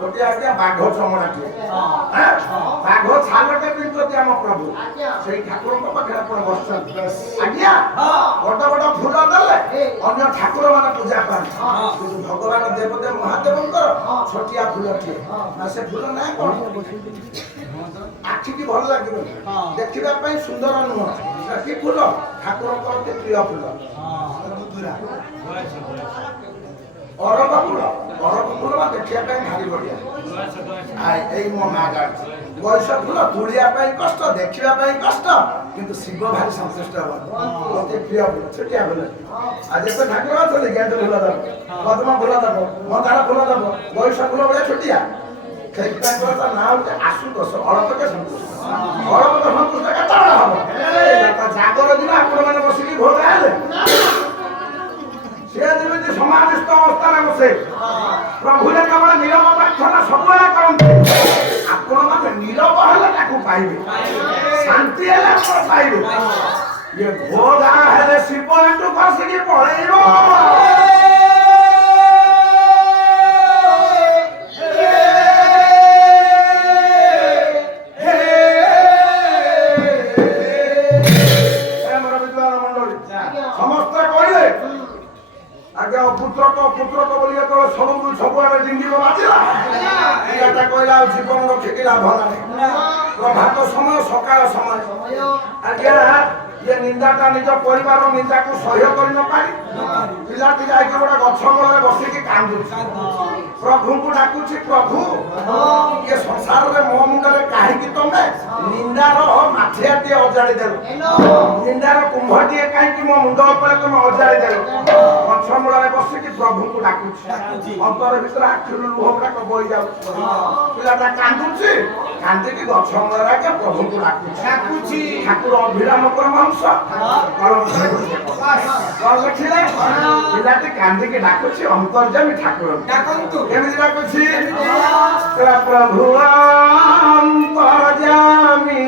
ଗୋଟେ ଆଜ୍ଞା ବାଘ ଚମଡ଼ାଟିଏ ବାଘ ଛାଲଟେ ପିନ୍ଧନ୍ତି ଆମ ପ୍ରଭୁ ସେଇ ଠାକୁରଙ୍କ ପାଖରେ ଆପଣ ବସିଛନ୍ତି ଆଜ୍ଞା ବଡ ବଡ ଫୁଲ ଦେଲେ ଅନ୍ୟ ଠାକୁର ମାନେ ପୂଜା ପାଆନ୍ତି କିନ୍ତୁ ଭଗବାନ ଦେବଦେବ ମହାଦେବଙ୍କର ଛୋଟିଆ ଫୁଲଟିଏ ସେ ଫୁଲ ନାଁ କଣ ଆଖିକି ଭଲ ଲାଗିବ ଦେଖିବା ପାଇଁ ସୁନ୍ଦର ନୁହଁ କି ଫୁଲ ଠାକୁରଙ୍କର ଅତି ପ୍ରିୟ ଫୁଲ ଅରବ ଫୁଲ ଦେଖିବା ପାଇଁ ଭାରି ବଢିଆ ଏଇ ମୋ ମା ଜାଣିଛି ବୟସ ଫୁଲ ତୁଳିବା ପାଇଁ କଷ୍ଟ ଦେଖିବା ପାଇଁ କଷ୍ଟ କିନ୍ତୁ ଶିବ ଭାରି ସନ୍ତୁଷ୍ଟ ହବ ଅତି ପ୍ରିୟ ଫୁଲ ଛୋଟିଆ ଫୁଲ ଆଉ ଯେତେ ଠାକୁର ଅଛନ୍ତି ଗେଣ୍ଡୁ ଫୁଲ ଦବ ପଦ୍ମ ଫୁଲ ଦବ ମନ୍ଦାର ଫୁଲ ଦବ ବୟସ ଫୁଲ ଭଳିଆ ଛୋଟିଆ ସେଇଥିପାଇଁ ତା ନାଁ ହଉଛି ଆଶୁତୋଷ ଅଳପକେ ସନ୍ତୁଷ୍ଟ ଅଳପକ ସନ୍ତୁଷ୍ଟ କେତେବେଳେ ହବ ଜାଗର ଦିନ ଆପଣ ମାନେ ବସିକି ଭୋଗ ହେଲେ ସେ ଯେମିତି ସମାଧିସ୍ଥ ଅବସ୍ଥାରେ ବସେ ପ୍ରଭୁ ଯେତେବେଳେ ନିରବ ପ୍ରାର୍ଥନା ସବୁବେଳେ କରନ୍ତି ଆପଣ ମାନେ ନିରବ ହେଲେ ତାକୁ ପାଇବେ ଶାନ୍ତି ହେଲେ ଆପଣ ପାଇବେ ଇଏ ଭୋଗା ହେଲେ ଶିବ ଏଠୁ ଖସିକି ପଳେଇବ ପୁତ୍ରକ ବୋଲି ଯେତେବେଳେ ସବୁଆଡେ ଡିଙ୍ଗିବ ବାଜିଲା ପିଲାଟା କହିଲା ଆଉ ଜୀବନ ରଖିକି ଲାଭ ନାହିଁ ପ୍ରଭାତ ସମୟ ସକାଳ ସମୟ ଆଜ୍ଞା ଇଏ ନିନ୍ଦାଟା ନିଜ ପରିବାର ନିନ୍ଦାକୁ ସହ୍ୟ କରି ନ ପାରି ପିଲାଟି ଯାଇକି ଗୋଟେ ଗଛ ମୂଳରେ ବସିକି କାନ୍ଦୁଛି ପ୍ରଭୁଙ୍କୁ ଡାକୁଛି ପ୍ରଭୁ ଇଏ ସଂସାରରେ ମୋ ମୁଣ୍ଡରେ କାହିଁକି ତମେ ନିନ୍ଦାର ମାଠିଆଟିଏ ଅଜାଡ଼ି ଦେଲ ନିନ୍ଦାର କୁମ୍ଭଟିଏ କାହିଁକି ମୋ ମୁଣ୍ଡ ଉପରେ ତମେ ଅଜାଡ଼ି ଦେଲ ଗଛ ମୂଳରେ ବସିକି ପ୍ରଭୁଙ୍କୁ ଡାକୁଛି ଅନ୍ତର ଭିତରେ ଆଖିରୁ ଲୁହ ଗୁଡାକ ବୋହି ଯାଉଛି ପିଲାଟା କାନ୍ଦୁଛି କାନ୍ଦିକି ଗଛ ମୂଳରେ ଆଜ୍ଞା ପ୍ରଭୁଙ୍କୁ ଡାକୁଛି ଠାକୁର ଅଭିରାମ ପରମହଂସ ଲେଖିଲେ ପିଲାଟି କାନ୍ଦିକି ଡାକୁଛି ଅନ୍ତର୍ଯାମୀ ଠାକୁର ଡାକନ୍ତୁ କେମିତି ଡାକୁଛି ପ୍ରଭୁ ଅନ୍ତର୍ଯାମୀ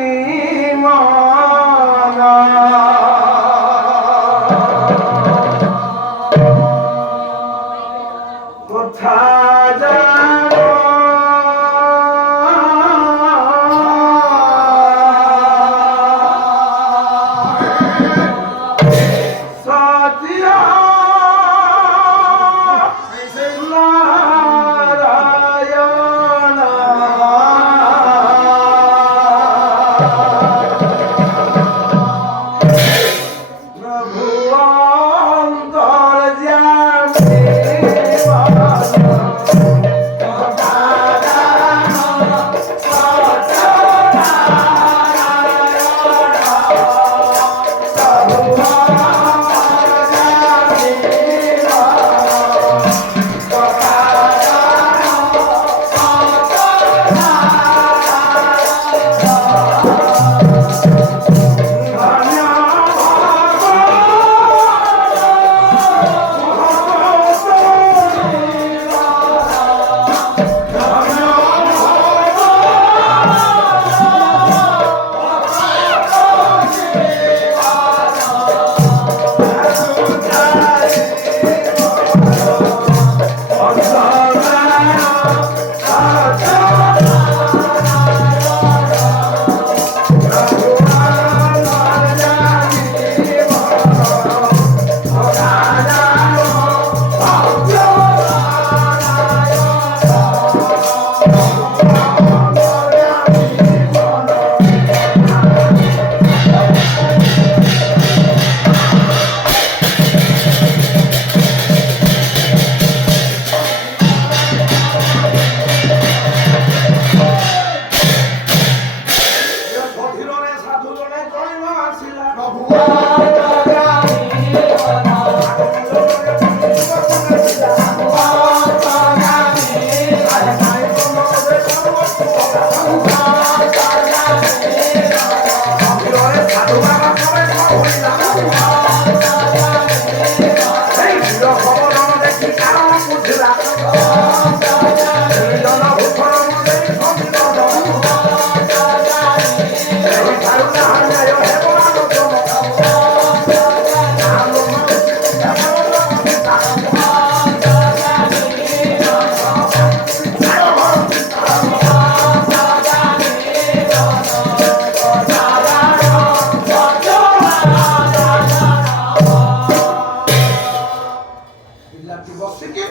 ପିଲାଟି ବସିକି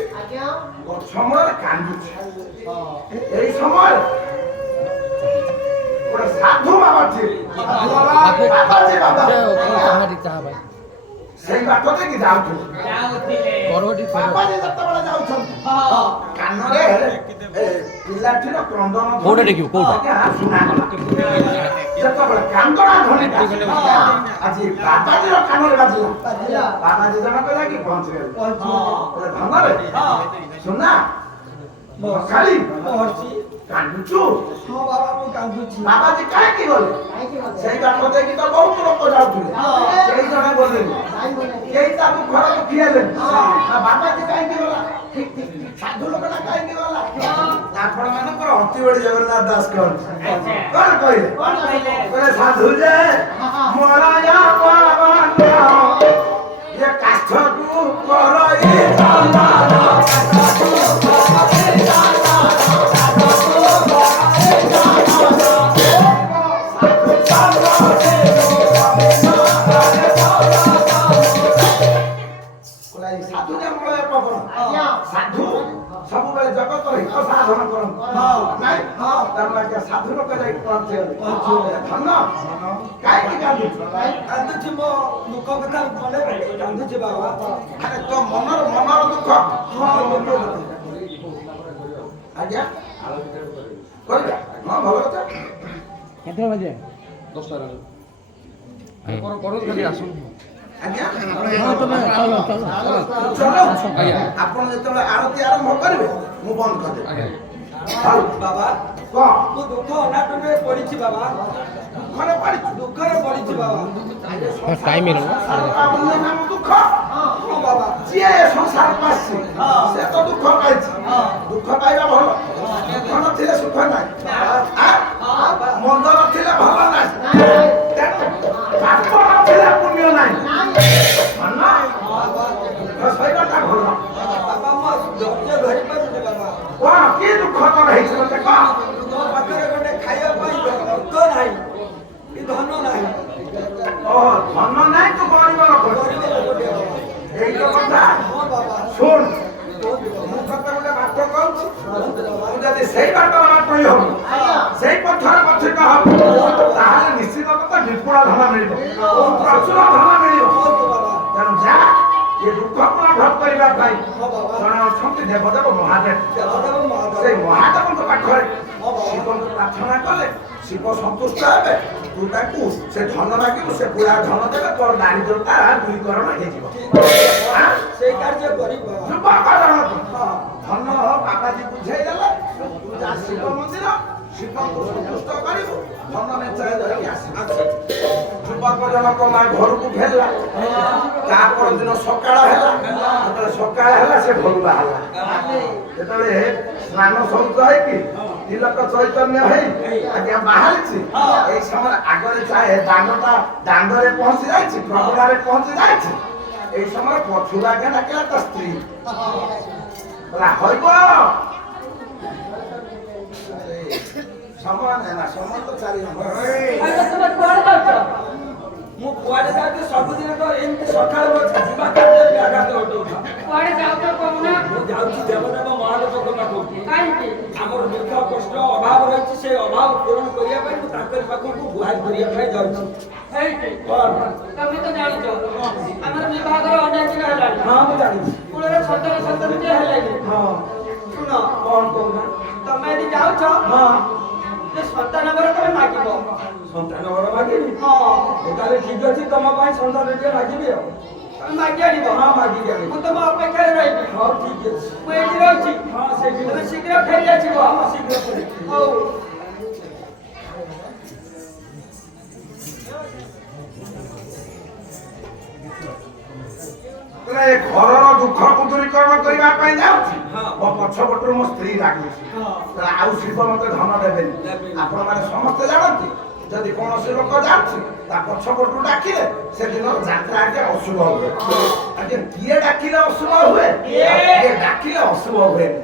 ଗଛ ମୂଳରେ କାନ୍ଦୁଛି। ଏଇ ସମୟରେ ଗୋଟେ ସାଧୁ ବାବାଟି ସେଇ ବାଟ ଦେଇକି ଯାଉଥିଲେ। ବାବାଜୀ ଯେତେବେଳେ ଯାଉଛନ୍ତି କାନରେ ପିଲାଟିର କ୍ରନ୍ଦନ କୋଉଟା ଦେଖିବୁ କୋଉଟା ଶୁଣାଗଲା। ଯେତେବେଳେ କାନ୍ଦଣା ଧ୍ୱନିଟା ଆଜି ବାବାଜୀର କାନରେ ବାଜିଲା, ବାବାଜୀ ଜଣ କହିଲା କି ପହଞ୍ଚିଗଲେ। ଧନରେ ସୁନା କାଳି କାନ୍ଦୁଛୁ? ବାବାଜୀ କାହିଁକି ଗଲେ? ସେଇ ବାଟ ଦେଇକି ତ ବହୁତ ଲୋକ ଯାଉଥିଲେ, କେହି ଜଣେ ଗଲେନି, କେହି ତାକୁ ଘର ଦୁଃଖୀ ହେଲେନି। ବାବାଜୀ କାହିଁକି ଗଲା? ସାଧୁ ଲୋକଟା କାହିଁକି ଗଲା? ଆପଣ ମାନଙ୍କର ଅତିବଡି ଜଗନ୍ନାଥ ଦାସ କହନ୍ତି କଣ କହିଲେ? ସାଧୁ ଯେ ମୋର କାଠକୁ କରଇ ସାଧୁ ଯେ ମୂଳ ସାଧୁ ସବୁବେଳେ ଜଗତର ହିତ ସାଧନ କରନ୍ତି। ନାଇଁ ତେଣୁ ଆଜ୍ଞା ସାଧୁ ଲୋକ ଯାଇକି ପହଞ୍ଚିଗଲେ। ଧନ କାହିଁକି କାନ୍ଦୁଛୁ? ମୋ ଦୁଃଖ କଥା ମନେ ପଡେ କାନ୍ଦୁଛି ବାବା। ଆରେ ତୋ ମନର ଦୁଃଖ ଆଜ୍ଞା କରିବା ହଁ ଭଲ କଥା। କେତେ ବାଜେ? 10ଟା ଖାଲି ଆସନ୍ତୁ। ଆଜ୍ଞା ଚलो। ଆପଣ ଯେତେବେଳେ ଆଳତି ଆରମ୍ଭ କରିବେ ମୁଁ ବନ୍ଦ କରିଦେବି। ବାବା କଣ ମୁଁ ଦୁଃଖ ଅନାଟନରେ ପଡିଛି ବାବା। ଘରେ ପଡ଼ିଛୁ? ଦୁଃଖରେ ପଡିଛି ବାବା। ଟାଇମ୍ ହେଇଗଲା ଦୁଃଖ ହଁ ବାବା। ଯିଏ ସଂସାରକୁ ଆସିଛି ସେ ତ ଦୁଃଖ ପାଇଛି। ଦୁଃଖ ପାଇବା ଭଲ, ଦୁଃଖ ନଥିଲେ ସୁଖ ନାହିଁ, ମନ୍ଦ ନଥିଲେ ଭଲ ନାହିଁ, ପାପ ନଥିଲେ ପୁଣ୍ୟ ନାହିଁ। ଦୁଃଖ ସହିବାଟା ଭଲ। ବାବା ମୁଁ ଧୈର୍ଯ୍ୟ ଧରି ପାରୁନି ବାବା। କଣ କି ଦୁଃଖ ତୋର ହେଇଛି ମତେ କହ? ମୋ ପାଖରେ ଗୋଟେ ଖାଇବା ପାଇଁ ଅର୍ଥ ନାହିଁ କି ଧନ ନାହିଁ। ଓହୋ ଧନ ନାହିଁ ତୁ ଗରିବ ଲୋକ। ଗରିବ ଲୋକଟେ ବାବା। ଏଇ ତ କଥା। ହଁ ବାବା। ଶୁଣ ମୁଁ ତତେ ଗୋଟେ ବାଟ କହୁଛି, ତୁ ଯଦି ସେଇ ବାଟର ବାଟ ହବ ସେଇ ପଥର ପଥିକ ହବ ତାହେଲେ ନିଶ୍ଚିତ ତତେ ବିପୁଳ ଧନ ମିଳିବ, ପ୍ରଚୁର ଧନ ମିଳିବ। ତେଣୁ ଯା ଏ ଦୁଃଖକୁ ଲାଘବ କରିବା ପାଇଁ ଜଣେ ଅଛନ୍ତି ଦେବଦେବ ମହାଦେବ। ସେଇ ମହାଦେବଙ୍କ ପାଖରେ ଶିବଙ୍କୁ ପ୍ରାର୍ଥନା କଲେ ଶିବ ସନ୍ତୁଷ୍ଟ ହେବେ। ତୁ ତାକୁ ସେ ଧନ ମାଗିବୁ, ସେ ପୁରା ଧନ ଦେବେ, ତୋର ଦାରିଦ୍ରତା ଦୂରୀକରଣ ହେଇଯିବ। ସେଇ କାର୍ଯ୍ୟ କରିବ। ଯୁବକ ଜଣକ ଧନ ବାବାଜୀ ବୁଝେଇ ଦେଲେ। ତୁ ଯା ଶିବ ମନ୍ଦିର, ଶିବଙ୍କୁ ସନ୍ତୁଷ୍ଟ କରିବୁ, ଧନ ମେଞ୍ଚାଏ ଧରିକି ଆସିବୁ। ଯୁବକ ଜଣକ ମା ଘରକୁ ଫେରିଲା। ତା ପରଦିନ ସକାଳ ହେଲା। ଯେତେବେଳେ ସକାଳ ହେଲା ସେ ଘରୁ ବାହାରିଲା। ଯେତେବେଳେ ସ୍ନାନ ସୌଚ ହେଇକି ତିଲକ ଚୈତନ୍ୟ ହେଇ ଆଜ୍ଞା ବାହାରିଛି, ଏଇ ସମୟରେ ଆଗରେ ଚାहे ଦାଣ୍ଡରେ ପହଞ୍ଚି ଯାଇଛି, ପ୍ରଭୁରାରେ ପହଞ୍ଚି ଯାଇଛି। এই সময় পছুর আগে ডাকিলা তা স্ত্রী হইব সময় নেই না, সময় তো 4 নম্বর। ମୁଁ କୁଆଡେ ଯାଉଛି ସବୁଦିନ ତ ଏମିତି ସକାଳୁ ଯିବା କାର୍ଯ୍ୟରେ ଆଘାତ ଘଟଉଛି। କୁଆଡେ ଯାଉଛ କହୁନା? ମୁଁ ଯାଉଛି ଦେବଦେବ ମହାଦେବଙ୍କ ପାଖକୁ। କାହିଁକି? ଆମର ଦୁଃଖ କଷ୍ଟ ଅଭାବ ରହିଛି, ସେ ଅଭାବ ପୂରଣ କରିବା ପାଇଁ ମୁଁ ତାଙ୍କରି ପାଖକୁ ଗୁହାରି କରିବା ପାଇଁ ଯାଉଛି। ହେଇଛି କଣ? ତମେ ତ ଜାଣିଛ ଆମର ବିଭାଗର ଅନେକ ଦିନ ହେଲାଣି। ହଁ ମୁଁ ଜାଣିଛି। କୂଳରେ 17 ଯେ ହେଲାଣି। ହଁ ଶୁଣ କଣ କହୁନା? ତମେ ଯଦି ଯାଉଛ ହଁ ଯେ ସନ୍ତାନ ବର ତମେ ମାଗିବ। ସନ୍ତାନ ବର ମାଗିବି? ହଁ ତାହେଲେ ଠିକ ଅଛି, ତମ ପାଇଁ ସନ୍ତାନ ଟିକେ ମାଗିବି ଆଉ। ତମେ ମାଗି ଆଣିବ। ହଁ ମାଗିବି ଆଣିବି। ମୁଁ ତମ ଅପେକ୍ଷାରେ ରହିବି। ହଉ ଠିକ ଅଛି। ମୁଁ ଏଇଠି ରହୁଛି। ହଁ ସେଇଠି ତମେ ଶୀଘ୍ର ଫେରି ଆସିବ। ହଁ ଶୀଘ୍ର ଫେରି। ହଉ। ଘରର ଦୁଃଖକୁ ଦୂରୀକରଣ କରିବା ପାଇଁ ଯାଉଛି, ମୋ ପଛପଟରୁ ମୋ ସ୍ତ୍ରୀ ଡାକୁଛି, ଆଉ ଶିବ ମତେ ଧନ ଦେବେନି। ଆପଣ ମାନେ ସମସ୍ତେ ଜାଣନ୍ତି ଯଦି କୌଣସି ଲୋକ ଯାଉଛି ତା ପଛପଟୁ ଡାକିଲେ ସେଦିନ ଯାତ୍ରା ଆଜ୍ଞା ଅଶୁଭ ହୁଏ। ଆଜ୍ଞା କିଏ ଡାକିଲେ ଅଶୁଭ ହୁଏ? କିଏ ଡାକିଲେ ଅଶୁଭ ହୁଏନି।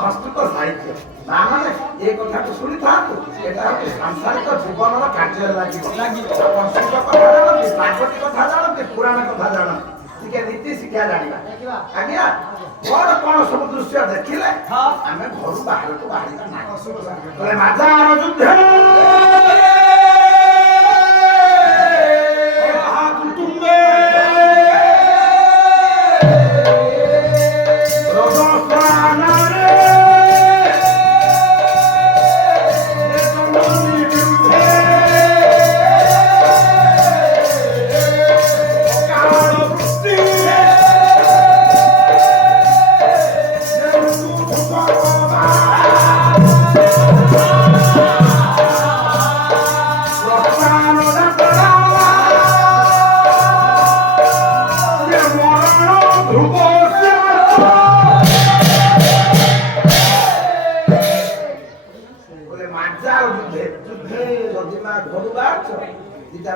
ସଂସ୍କୃତ ସାହିତ୍ୟ ମାନେ ଏ କଥାକୁ ଶୁଣିଥାନ୍ତୁ। ଏଟା ହଉଛି ସାଂସାରିକ ଜୀବନର କାର୍ଯ୍ୟରେ ଲାଗିବ। ସଂସ୍କୃତ କଥା ଜାଣନ୍ତି, ପ୍ରାକୃତିକ କଥା ଜାଣନ୍ତି, ପୁରାଣ କଥା ଜାଣନ୍ତି, ଟିକେ ନୀତି ଶିକ୍ଷା ଜାଣିବା। ଆଜ୍ଞା କଣ କଣ ସବୁ ଦୃଶ୍ୟ ଦେଖିଲେ ଆମେ ଘରୁ ବାହାରକୁ ବାହାରିବା ନାହିଁ। ମାଜାର ଯୁଦ୍ଧ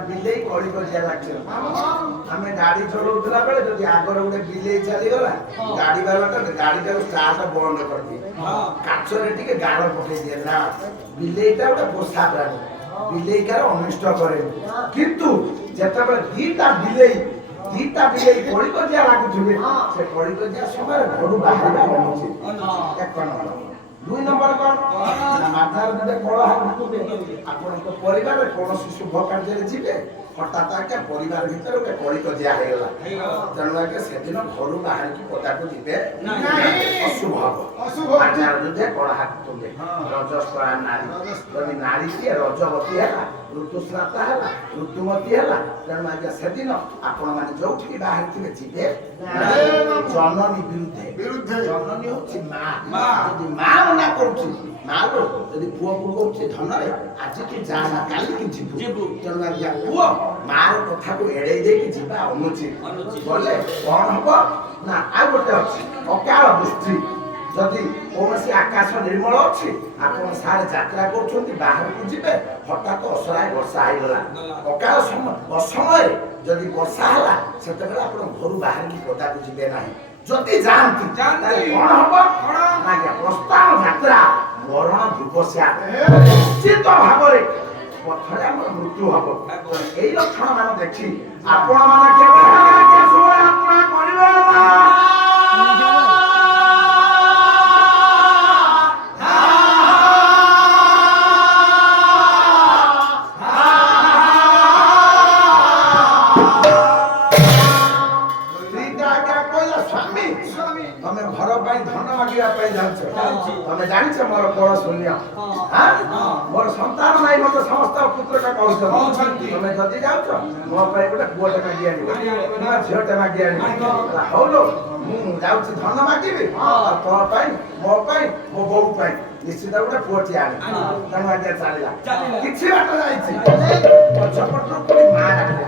ବିଲେଇ କଳି କରିଆ ଲାଗିବ। ଆମେ ଗାଡି ଚଲଉଥିଲା ବେଳେ ଯଦି ଆଗରେ ଗୋଟେ ବିଲେଇ ଚାଲିଗଲା ଗାଡି ବାଲାଟା ଗାଡିଟାକୁ ଷ୍ଟାର୍ଟ ବନ୍ଦ କରିଦିଏ, କାଚରେ ଟିକେ ଗାଡ ପକେଇ ଦିଏ। ନା ବିଲେଇଟା ଗୋଟେ ପୋଷା ପ୍ରାଣୀ, ବିଲେଇ କାହାର ଅନିଷ୍ଟ କରେନି। କିନ୍ତୁ ଯେତେବେଳେ ଦିଟା ବିଲେଇ କଳି କରିଆ ଲାଗୁଥିବେ ସେ କଳି କରିଆ ସମୟରେ ଘରୁ ବାହାରିବା ଅନୁଚିତ। ଏକ ନମ୍ବର। ଦୁଇ ନମ୍ବର କଣ ନା ମାଧାର ଯଦି କଳ ହାକୁଥିବେ ଆପଣଙ୍କ ପରିବାରରେ କୌଣସି ଶୁଭ କାର୍ଯ୍ୟରେ ଯିବେ ହଠାତ୍ ଆଜ୍ଞା ପରିବାର ଭିତରେ ଗୋଟେ କଳି କଜିଆ ହେଇଗଲା, ତେଣୁ ଆଜ୍ଞା ସେଦିନ ଘରୁ ବାହାରିକି ପଦାକୁ ଯିବେ ଅଶୁଭ ହବ। ମାଧାର ଯଦି କଳ ହାକୁଥିବେ ରଜସ୍ୱଳା ନାରୀ, ଯଦି ନାରୀଟିଏ ରଜବତୀ ହେଲା, ଋତୁସ୍ରାତ ହେଲା, ଋତୁମତୀ ହେଲା, ତେଣୁ ଆଜ୍ଞା ସେଦିନ ଆପଣମାନେ ଯୋଉଠିକି ବାହାରିଥିବେ ଯିବେ ଜନନୀ ବିରୁଦ୍ଧେ। ଜନନୀ ହଉଛି ମା। ଯଦି ମା ମନା କରୁଛି, ମା ଯଦି ପୁଅକୁ କହୁଛି ଧନରେ ଆଜି ତୁ ଯା ନା କାଲିକି ଯିବୁ, ତେଣୁ ଆଜ୍ଞା ପୁଅ ମାର କଥାକୁ ଏଡେଇ ଦେଇକି ଯିବା ଅନୁଚିତ। ଗଲେ କଣ ହବ ନା ଆଉ ଗୋଟେ ଅଛି ଅକାଳ ଦୃଷ୍ଟି। ଯଦି କୌଣସି ଆକାଶ ନିର୍ମଳ ଅଛି ଆପଣ ସାରେ ଯାତ୍ରା କରୁଛନ୍ତି ବାହାରକୁ ଯିବେ ହଠାତ୍ ଅସରାଏ ବର୍ଷା ହେଇଗଲା, ଅକାଳ ଅସମୟରେ ଯଦି ବର୍ଷା ହେଲା ସେତେବେଳେ ଆପଣ ଘରୁ ବାହାରିକି ପଦାକୁ ଯିବେ ନାହିଁ। ଯଦି ଯାଆନ୍ତି ତାହେଲେ କଣ ହବ ଆଜ୍ଞା ପ୍ରସ୍ଥାନ ଯାତ୍ରା ମରଣ ଦିବସିଆ ନିଶ୍ଚିତ ଭାବରେ ପଥରେ ଆମର ମୃତ୍ୟୁ ହବ। ଏଇ ଲକ୍ଷଣ ମାନ ଦେଖି ଆପଣ ମାନେ କେବେ ଶୋଭାଯାତ୍ରା କରିବେ ନା ତମେ ଘର ପାଇଁ ଧନ ମାଗିବା ପାଇଁ ଯାଉଛ, ତମେ ଜାଣିଛ ମୋର ବଡ ଶୂନ୍ୟ, ମୋର ସନ୍ତାନ ନାହିଁ, ମତେ ସମସ୍ତ ପୁତ୍ରଟା କହୁଛନ୍ତି। ତମେ ଯଦି ଯାଉଛ ମୋ ପାଇଁ ଗୋଟେ ପୁଅଟେ ମାଗି ଆଣିବ, ଝିଅଟେ ମାଗି ଆଣିବ। ହଉ ଲୋ ମୁଁ ଯାଉଛି ଧନ ମାଗିବି, ତୋ ପାଇଁ ମୋ ପାଇଁ ମୋ ବୋଉ ପାଇଁ ନିଶ୍ଚିତ ଗୋଟେ ପୁଅଟିଏ ଆଣିବି। ତେଣୁ ଆଜ୍ଞା ଚାଲିଲା, କିଛି ବାଟ ଯାଇଛି ପଛପଟରୁ ପୁଣି ମା ଡାକିଲା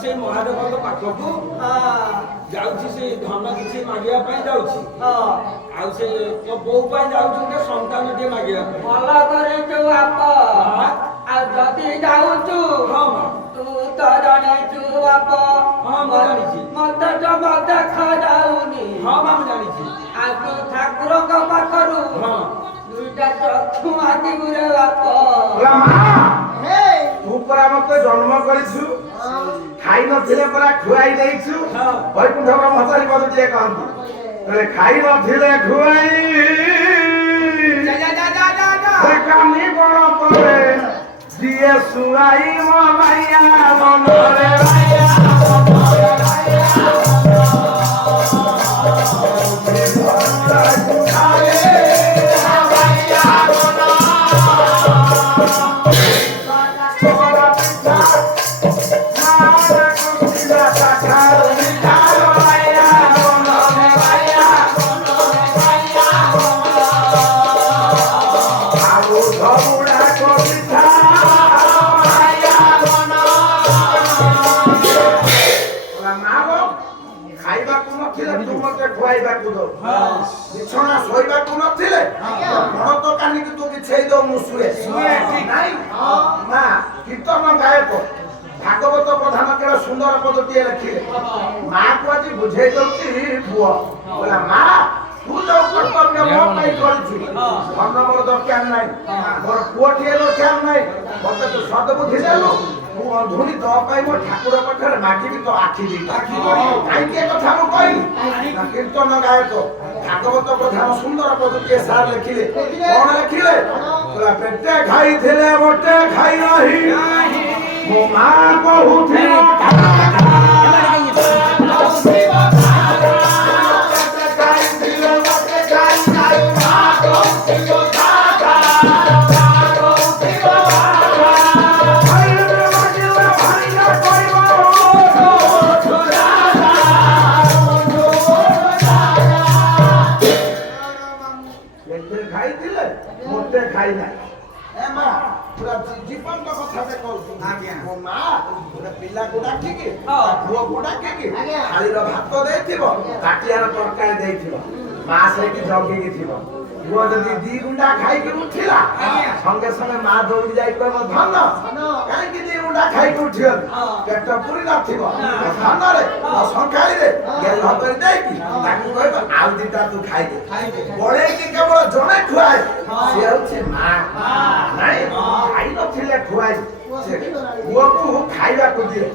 ସେ ମହାଦେବଙ୍କ ପାଖକୁ ଯାଉଛି, ସେ ଧନ କିଛି ମାଗିବା ପାଇଁ ଯାଉଛି। ଆଉ ସେ ତୋ ବୋଉ ପାଇଁ ଯାଉଛି ଗୋଟେ ସନ୍ତାନ ଟିକେ ମାଗିବା ପାଇଁ। ଭଲ କରିଛୁ ବାପ। ଆଉ ଯଦି ଯାଉଛୁ ତୁ ତ ଜାଣିଛୁ ବାପ। ମୁଁ ଜାଣିଛି। ମତେ ଜମା ଦେଖା ଯାଉନି। ହଁ ମା ମୁଁ ଜାଣିଛି। ଆଉ ତୁ ଠାକୁରଙ୍କ ପାଖରୁ ଦୁଇଟା ଚକ୍ଷୁ ମାଗିବୁ ରେ ବାପ। ତୁ ପରା ମତେ ଜନ୍ମ କରିଛୁ, ଖାଇ ନଥିଲେ ପରା ଖୁଆଇ ଦେଇଛୁ। ବୈକୁଣ୍ଠ ବ୍ରହ୍ମଚାରୀ ପଦ ଟିକେ କହନ୍ତି ଖାଇ ନଥିଲେ ଖୁଆଇ କାନି ବଣ ପରେ ଦିଏ ଶୁଆଇ ମୋ ମାଇଆ ମନରେ ଧବୁଡ଼ା କବିଥା ଖାଇବାକୁ ନଥିଲେ ତୁ ମତେ ଖୁଆଇବାକୁ ଦଉ ବିଛଣା ଶୋଇବାକୁ ନଥିଲେ ମଣ ତ କାନିକି ତୁ ବିଛେଇ ଦଉ ମୁଁ ଶୁଏ ନାଇଁ ମା କୀର୍ତ୍ତନ ଗାୟକ ଭାଗବତ ପ୍ରଧାନ କେଳ ସୁନ୍ଦର ପଦଟିଏ ଲେଖିଲେ ମାକୁ ଆଜି ବୁଝେଇ ଦଉଛି ପୁଅ କହିଲା ମା ତୁ ଯୋଉ କର୍ତ୍ତବ୍ୟ ମୋ ପାଇଁ କରିଛୁ ଧନ ମୋର ଦରକାର ନାହିଁ ମୋର ପୁଅଟିଏ ଦରକାର ନାହିଁ ମତେ ତୁ ସଦବୁଦ୍ଧି ଦେଲୁ ମୁଁ ଅଧୁନି ତୋ ପାଇଁ ମୋ ଠାକୁର ପାଖରେ ମାଗିବି ତୋ ଆଖି ଦିଟା କାହିଁକି ଏ କଥା ମୁଁ କହିଲି ନା କୀର୍ତ୍ତନ ଗାୟକ ଭାଗବତ ପ୍ରଧାନ ସୁନ୍ଦର ପଦଟିଏ ସାର୍ ଲେଖିଲେ କଣ ଲେଖିଲେ କହିଲା ପେଟେ ଖାଇଥିଲେ ମୋଟେ ଖାଇ ନାହିଁ ମୋ ମା କହୁଥିଲା ଖାଇ ନାହିଁ ଏ ମା ପୁରା ଜୀବନ୍ତ କଥାଟେ କହୁଛୁ ମୋ ମା ଗୋଟେ ପିଲାକୁ ଡାକିକି ପୁଅକୁ ଡାକିକି ଥାଳିର ଭାତ ଦେଇଥିବ କାଟିଆର ତରକାରୀ ଦେଇଥିବ ମା ସେଇଠି ଜଗିକି ଥିବ ପୁଅ ଯଦି 2 ଗୁଣ୍ଡା ଖାଇକି ଉଠିଲା ସଙ୍ଗେ ସଙ୍ଗେ ମା ଦୌଡ଼ି ଯାଇ କହିବ ଧନ କାହିଁକି 2 ଗୁଣ୍ଡା ଖାଇକି ଉଠିଗଲି ପେଟ ପୁରି ନଥିବ ଧନରେ ସଙ୍କାଳିରେ ଗେଲ କରି ଦେଇକି ତାକୁ କହିବ ଆଉ 2ଟା ତୁ ଖାଇଦେ ବଳେଇକି କେବଳ ଜଣେ ଖୁଆଏ ସେ ହେଉଛି ମା ନାଇଁ ଖାଇ ନଥିଲେ ଖୁଆଇ ପୁଅକୁ ଖାଇବାକୁ ଦିଏ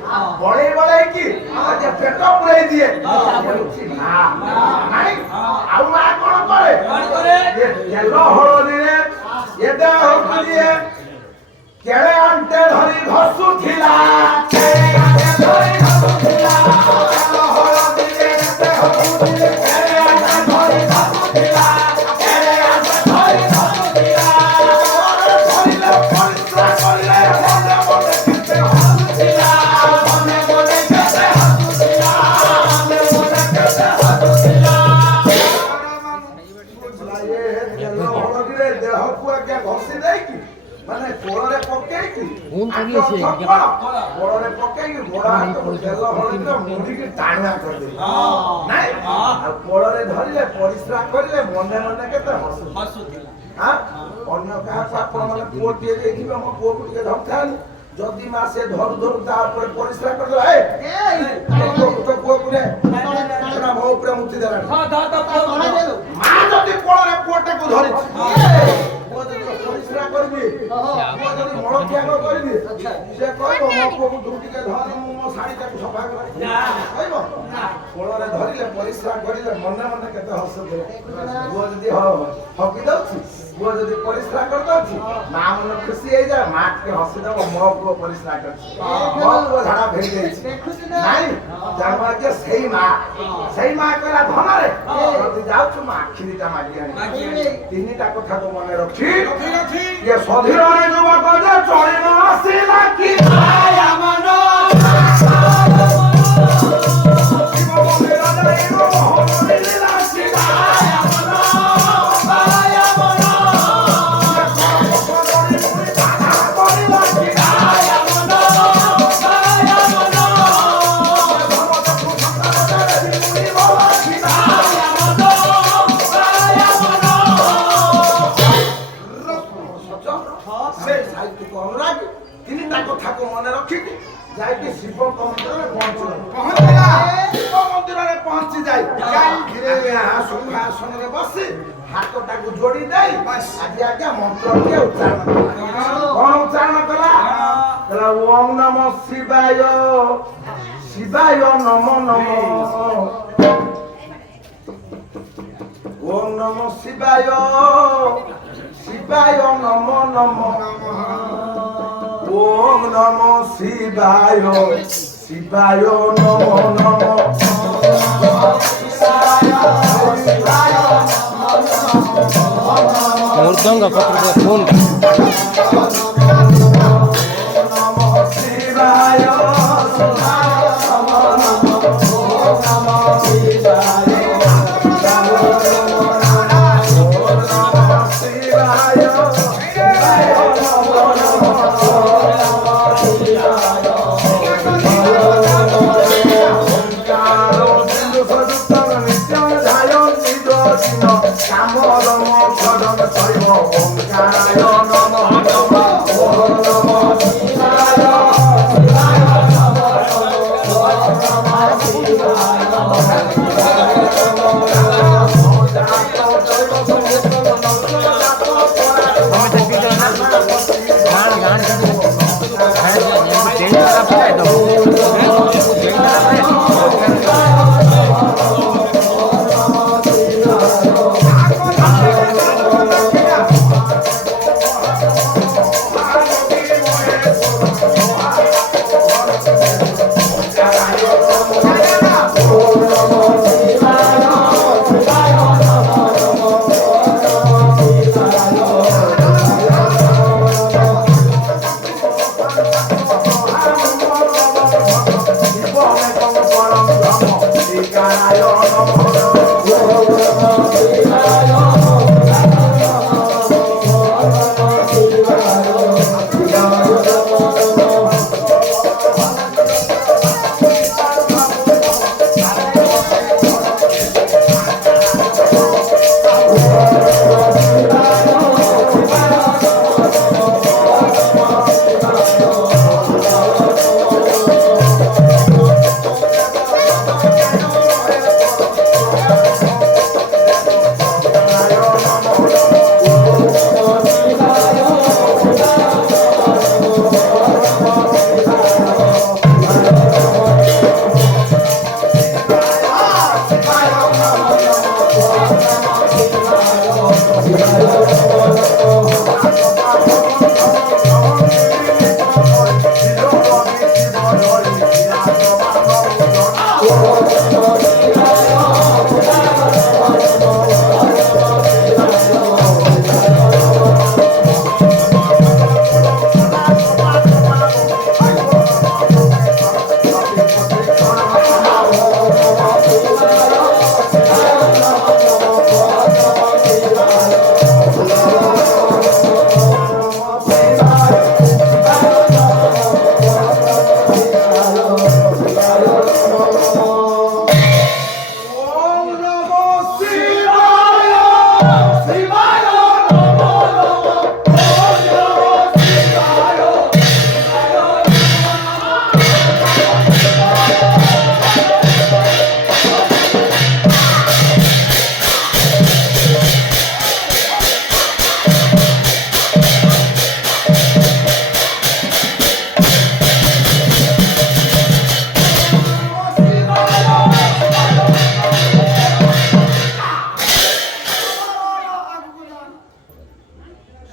ବଳେଇକି ପେଟ ପୁରେଇ ଦିଏ ନାଇଁ ଆଉ ମା କଣ କରେ ତେଲ ହଳଦୀରେ ଏ ଦେହକୁ ଦିଏ କେଳେ ଆଣ୍ଟେ ଧରି ଘଷୁଥିଲା ହଳଦୀରେ ଦେହକୁ ଦିଏ କେଳେ ଆଣ୍ଟେ ଧରି ଘଷୁଥିଲା ମାନେ କୋଳରେ ପକେଇକି କୋଳରେ ପକେଇକି ଗୋଡ ହାତକୁ ତେଲ ହଳଦୀର ମୁଣ୍ଡିକି ଟାଣିଆ କରିଦେବି ନାଇଁ ଆଉ କୋଳରେ ଧରିଲେ ପରିଶ୍ରା କରିଲେ ମନେ ମନେ କେତେ ହସୁଥିଲା ଅନ୍ୟ କାହାକୁ ଆପଣ ମାନେ ପୁଅଟିଏ ଦେଇଥିବେ ମୋ ପୁଅକୁ ଟିକେ ଧରିଥାନ୍ତି ଯଦି ମା ସେ ଧରୁ ଧରୁ ତା ଉପରେ ପରିଶ୍ରା କରିଦେଲା ତୋ ପୁଅକୁ ନେ ମୋ ଉପରେ ମୁତି ଦେଲାଣି ମା ଯଦି କୋଳରେ ପୁଅଟାକୁ ଧରିଛି ପରିଶ୍ରା କରିବି ଯଦି ମଳତ୍ୟାଗ କରିବି ସେ କହିବ ମୋ ପୁଅକୁ ତୁ ଟିକେ ଧର ମୁଁ ମୋ ଶାଢୀଟାକୁ ସଫା କରି କହିବ କୋଳରେ ଧରିଲେ ପରିଶ୍ରା କରିଲେ ମନେ ମନେ କେତେ ହସୁଥିଲେ ପୁଅ ଯଦି ହକି ଦଉଛି ପୁଅ ଯଦି ପରିଶ୍ରା କରିଦଉଛି ମା ମନ ଖୁସି ହେଇଯାଏ ମା ଟିକେ ହସିଦବ ମୋ ପୁଅ ପରିଶ୍ରା କରିଛି ମୋ ପୁଅ ଝାଡା ଫେରି ଯାଇଛି ନାଇଁ ଜାଣୁ ଯେ ସେଇ ମା କହିଲା ଧନରେ ଯଦି ଯାଉଛୁ ମୋ ଆଖି ଦିଟା ମାଗି ଆଣି 3ଟା କଥାକୁ ମନେ ରଖି ये सधीरे युवक जे चली न आसिला कि माया मन शिव मंदिर जाइब मोहन मिलिला शिवाया मन माया मन कोड़ी कोड़ी बाधा करिला शिवाया मन माया मन भगवत संतान दे मुनि बोला शिवाया मन माया मन अनुराग 3ଟା କଥାକୁ ମନେ ରଖିକି ଯାଇକି ଶିବଙ୍କ ମନ୍ଦିରରେ ପହଞ୍ଚିଲା ଶିବ ମନ୍ଦିରରେ ପହଞ୍ଚି ଯାଇ ସୁଖାସନରେ ବସି ହାତଟାକୁ ଯୋଡି ଦେଇ ଆଜି ଆଜ୍ଞା ମନ୍ତ୍ରଟିଏ ଉଚ୍ଚାରଣ କଲା କଣ ଉଚ୍ଚାରଣ କଲା ଓಂ ନମ ଶିବାୟ ଶିବାୟ ନମ ନମ ଓಂ ନମ ଶିବାୟ शिवाय नमो नमो ओम नमो शिवाय शिवाय नमो नमो मृदंग पत्र फोन नमो शिवाय शिवाय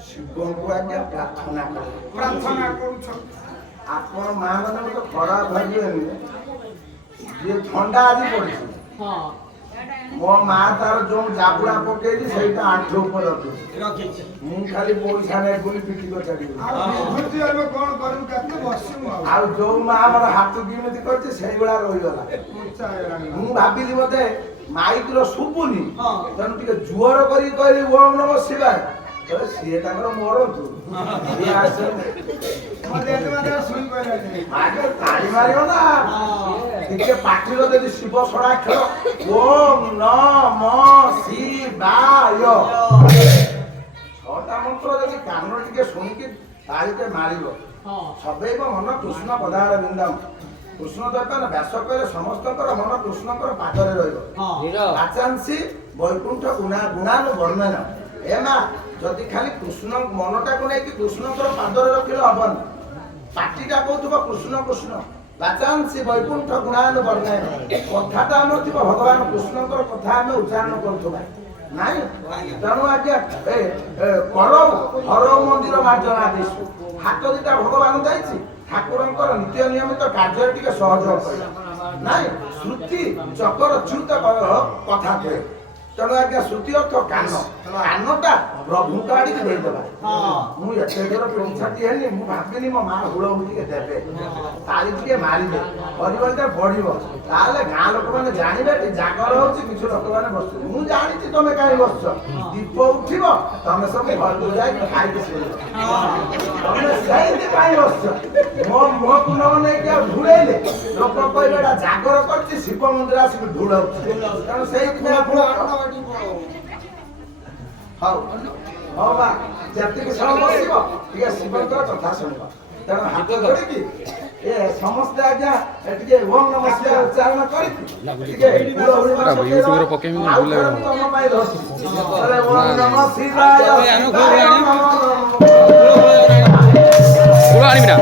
ଶିବଙ୍କୁ ଆଜ୍ଞା ପ୍ରାର୍ଥନା କରୁଛ ଆପଣ ମା ମାନେ ତ ଖରାପ ଭାବିବେନି ଯିଏ ଥଣ୍ଡା ଆଜି ପଡିଛି ମୋ ମା ତାର ଯୋଉ ଜାବୁଡା ପକେଇଛି ସେଇଟା ଆଣ୍ଠୁ ଉପରେ ରଖିଛି ମୁଁ ଖାଲି ପଇସା ନେଇ ବୋଲି ପିଠି କରିପାରିବି ଆଉ ଯୋଉ ମା ଆମର ହାତ କେମିତି କରିଛି ସେଇଭଳିଆ ରହିଗଲା ମୁଁ ଭାବିଲି ବୋଧେ ମାଇକର ଶୁଭୁନି ତେଣୁ ଟିକେ ଜୋର କରିକି କହିଲି ଓମ୍ ନମଃ ଶିବାୟ ସିଏ ତାଙ୍କର ମରନ୍ତୁ ତାଳି ମାରିବ ନା ଟିକେ ପାଟିର ଯଦି ଶିବ ଷଡ଼ାକ୍ଷର ଓମ୍ ନମଃ ଶିବାୟ ଛଅଟା ମନ୍ତ୍ର ଯଦି କାନ ଟିକେ ଶୁଣିକି ତାଳିଟେ ମାରିବ ସବେଇବ ମନ କୃଷ୍ଣ ପଦାର ବୃନ୍ଦାବନ କୃଷ୍ଣ ଦର୍ପଣ ବ୍ୟାସ କହିଲେ ସମସ୍ତଙ୍କର ମନ କୃଷ୍ଣଙ୍କର ପାଦରେ ରହିବ ଆଚାଂଶୀ ବୈକୁଣ୍ଠ ଗୁଣାନୁ ବର୍ଣ୍ଣନ ଏ ମା ଯଦି ଖାଲି କୃଷ୍ଣ ମନଟାକୁ ନେଇକି କୃଷ୍ଣଙ୍କର ପାଦରେ ରଖିଲେ ହବନି ପାଟିଟା କହୁଥିବ କୃଷ୍ଣ କୃଷ୍ଣ ବାଚାଂଶୀ ବୈକୁଣ୍ଠ ଗୁଣାନୁ ବର୍ଣ୍ଣନ କଥାଟା ଆମର ଥିବ ଭଗବାନ କୃଷ୍ଣଙ୍କର କଥା ଆମେ ଉଚ୍ଚାରଣ କରୁଥିବା ନାଇଁ ତେଣୁ ଆଜ୍ଞା କର ହର ମନ୍ଦିର ମାର୍ଜନା ଦେଇଛୁ ହାତ ଦିଟା ଭଗବାନ ଯାଇଛି ଠାକୁରଙ୍କର ନିତ୍ୟ ନିୟମିତ କାର୍ଯ୍ୟରେ ଟିକେ ସହଯୋଗ କରିବା ନାଇଁ ଶ୍ରୁତି ଚକର ଚ୍ୟୁତ କଥା କୁହେ ତେଣୁ ଆଜ୍ଞା ଶ୍ରୁତି ଅର୍ଥ କାନ କାନଟା ପ୍ରଭୁଙ୍କ ଆଡ଼ିକି ଦେଇଦେବା ମୁଁ ଏତେ ଥର ପିଛାଟି ହେଲି ମୁଁ ଭାବିନି ମୋ ମା ହୁଳହୁଳି ଟିକେ ଦେବେ ତାଳି ଟିକେ ମାରିବେ ପରିବାରଟା ବଢିବ ତାହେଲେ ଗାଁ ଲୋକମାନେ ଜାଣିବେ ଏଠି ଜାଗର ହଉଛି କିଛି ଲୋକମାନେ ବସୁଛନ୍ତି ମୁଁ ଜାଣିଛି ତମେ କାହିଁ ବସୁଛ ଦୀପ ଉଠିବ ତମେ ସବୁ ଘରକୁ ଯାଇକି ଖାଇକି ଶୋଇବ ତମେ ସେଇଠି କାହିଁ ବସୁଛ ମୋ ମୁହଁକୁ ନ ନେଇକି ଆଉ ଢୁଳେଇଲେ ଲୋକ କହିବେ ଏଟା ଜାଗର କରିଛି ଶିବ ମନ୍ଦିର ଆସିକି ଢୁଳଉଛି ତେଣୁ ସେଇଥିପାଇଁ ଆପଣ ହଉ ହଁ ବା ଯେତିକି ସମୟ ବସିବ ଟିକେ ଶିବଙ୍କର କଥା ଶୁଣିବ ତେଣୁ ହାତ ଧରିକି ଏ ସମସ୍ତେ ଆଜ୍ଞା ଟିକେ ଓಂ ନମଃ ଶିବାୟ ଉଚ୍ଚାରଣ କରିକି ଟିକେ ହୁଳହୁଳି ମାର ପକେଇଦବା। ଆଉ ଥରେ ମୁଁ ତମ ପାଇଁ ଧରୁଛି ଓಂ ନମଃ ଶିବାୟ ଆଣିବି ନା